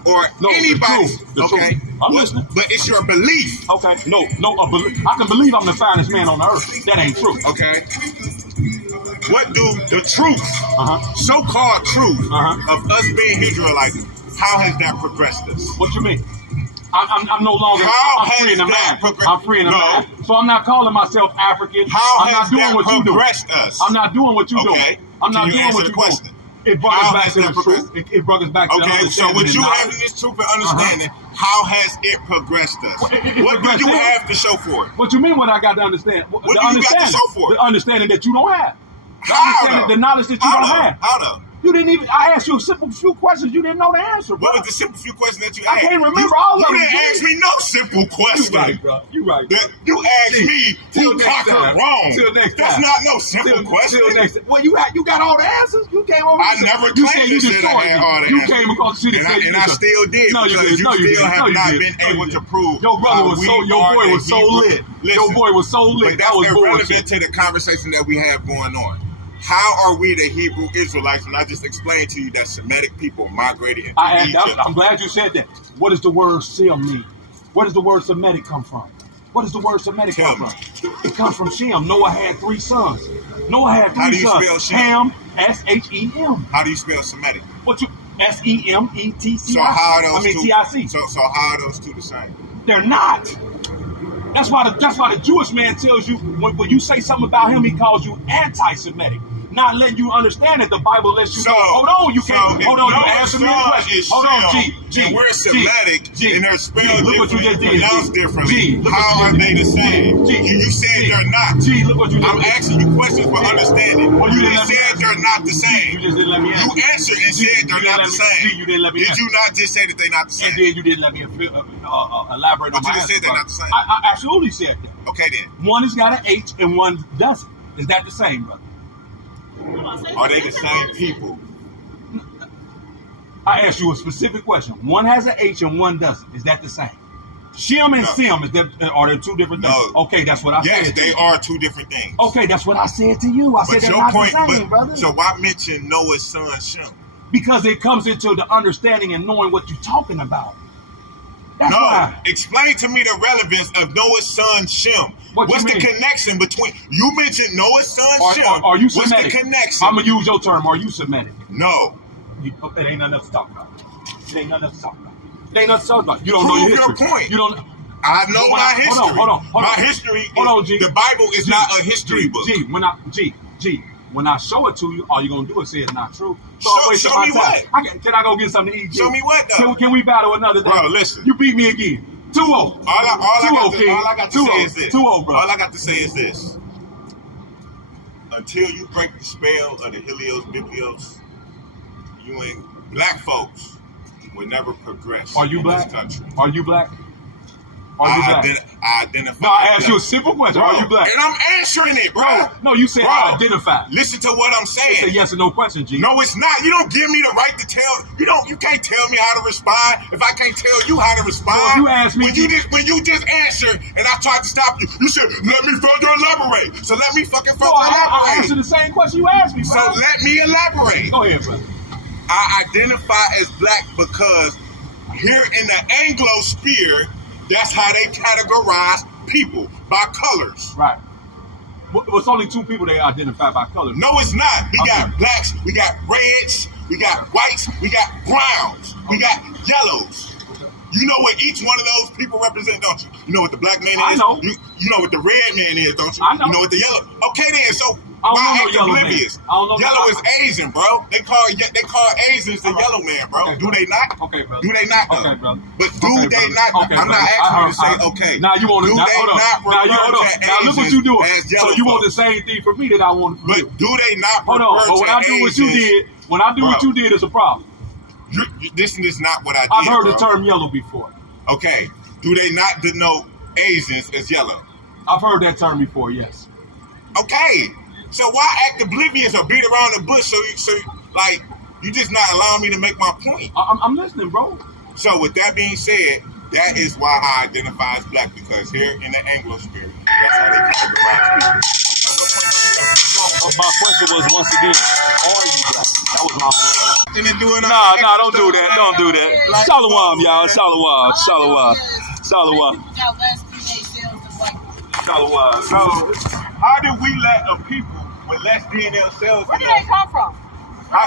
or No, the anybody? truth. The Okay, truth. I'm listening. But it's your belief. Okay, I can believe I'm the finest man on the earth. That ain't true. Okay. What do the truth, Uh-huh. so-called truth Uh-huh. of us being Israelites, how has that progressed us? What you mean? I'm no longer. How I'm free in the has that mind. progressed- I'm free in the No. mind. So I'm not calling myself African. How I'm has not doing that what you do. progressed us? I'm not doing what you do. Okay. I'm not Can you doing answer what the you question? do. It brought How us back has to that the truth. progressed? It brought us back to the Okay, so understanding with and you knowledge. having this truth and understanding, how has it progressed us? Well, it What do progressed you us. have to show for it? What you mean? What I got to understand? What do you got to show for it? The understanding that you don't have. The How understanding, though? the knowledge that you How don't though? have. How though? You didn't even. I asked you a simple few questions. You didn't know the answer, bro. What was the simple few questions that you I asked? can't remember all of You them, didn't G. ask me no simple question. You right, bro. You right. Bro. You asked G, me till who next conquered time. Rome. Till next That's time. not no simple question. Till next time. Well, you got all the answers. You came over. I and said- never you claimed said you to say that I destroyed had me. all the You answers. came across the city And and I still did No, you because did. you No, you still did. have No, you not did. been No, you able did. to prove Your brother how was we so. Your are boy the was so Hebrew- lit. Listen, Your boy was so but lit. that's That was irrelevant bullshit. to the conversation that we have going on. How are we the Hebrew Israelites when I just explained to you that Semitic people migrated into Egypt? I'm glad you said that. What does the word Shem mean? Where does the word Semitic come from? What does the word Semitic Tell come me. from? It comes from Shem. Noah had 3 sons. Noah had 3 How do you sons. spell Shem? Ham, S-H-E-M. How do you spell Semitic? What you? S-E-M-E-T-C-I. So how are those two? T-I-C. So how are those two the same? They're not. That's why the Jewish man tells you when you say something about him, he calls you anti-Semitic. Not letting you understand that the Bible lets you So, know. Hold on, you so can't. if Hold on, you Noah's answer me a son question. is Hold on, Shem, G. and we're Semitic, and they're spelled look what you just did. pronounced G. differently. G, look How what are you they the same? G. You said G. they're not. G, look what you just I'm did. asking you questions for understanding. Well, you you didn't just let me said answer. they're not the You same. just didn't let me answer. You answered and said they're not the same. G, you didn't let me Did answer. you not just say that they're not the And same? then you didn't let me elaborate But on my you just said answer, they're bro. not the same. I absolutely said that. Okay then. One has got an H and one doesn't. Is that the same, brother? Are they the same people? I asked you a specific question. One has an H and one doesn't. Is that the same? Shem and No. Sem, are they two different things? No. Okay, that's what I Yes, said. to they you. are two different things. Okay, that's what I said to you. I said But they're your not point, the same, brother. so why mention Noah's son Shem? Because it comes into the understanding and knowing what you're talking about. That's No, why. explain to me the relevance of Noah's son Shem. What you What's the mean? connection between you mentioned Noah's son Shem? Are you What's Semitic? the connection? I'm going to use your term. Are you Semitic? No. It ain't nothing else to talk about. It ain't nothing else to talk about. It ain't nothing to talk about. You don't Prove know your your history. point. You don't. I know my history. Hold on. My history. Hold on, G. The Bible is G, not a history book. G, G, when I show it to you, all you're gonna do is say it's not true. So Show- I'm wasting show my me time. what? Can I go get something to eat? G? Show me what though? Can we battle another day? Bro, listen. You beat me again. 2-0. All I got to say 2-0, is this. 2-0, bro. All I got to say is this. Until you break the spell of the Helios Biblios, you ain't black folks will never progress Are you in black? this country. Are you black? Are you black? I identify. No, I as asked you a black. simple question. Bro, Are you black? And I'm answering it, bro. No, you said Bro, I identify. Listen to what I'm It's a saying. yes or no question, G. No, it's not. You don't give me the right to tell. You can't tell me how to respond if I can't tell you how to respond. So if you ask me- when you just answered and I tried to stop you, you said, "Let me further elaborate." So let me fucking No, I elaborate. answered the same question you asked me, So bro. let me elaborate. Go ahead, bro. I identify as black because here in the Anglo sphere, that's how they categorize people, by colors. Right. Well, it's only two people they identify by color. No, it's not. We got Okay. blacks, we got reds, we got whites, we got browns, we got yellows. You know what each one of those people represent, don't you? You know what the black man is? I know. You know what the red man is, don't you? I know. You know what the yellow. Okay then, so I don't why know act yellow man. oblivious? I don't know- Yellow is Asian, bro. They call Asians the yellow man, bro. Okay, Do they not? Okay, brother. Do they not? Though? Okay, brother. But do Okay, they brother. not? Okay, I'm not brother. asking you to say I- okay. Now you want to. Do Now, they hold on. not Now you hold on. refer to Now look what you Asians doing. as So yellow you want the folks? same thing from me that I want from you. But do they not Hold refer on. But when to I do what you Asians? did, when I do what Bro. you did, it's a problem. This is not what I did. I've heard bro. the term yellow before. Okay. Do they not denote Asians as yellow? I've heard that term before. Yes. Okay. So why act oblivious or beat around the bush? So you just not allowing me to make my point. I'm listening, bro. So with that being said, that is why I identify as black, because here in the Anglo spirit, that's how they categorize people. My question was once again, are you black? That was my question. And then doing Nah, don't do that. Don't do that. Like- Shalom, y'all. Shalom. Shalom. Shalom. Shalom. So how do we let a people with less DNA cells Where in do they us come from?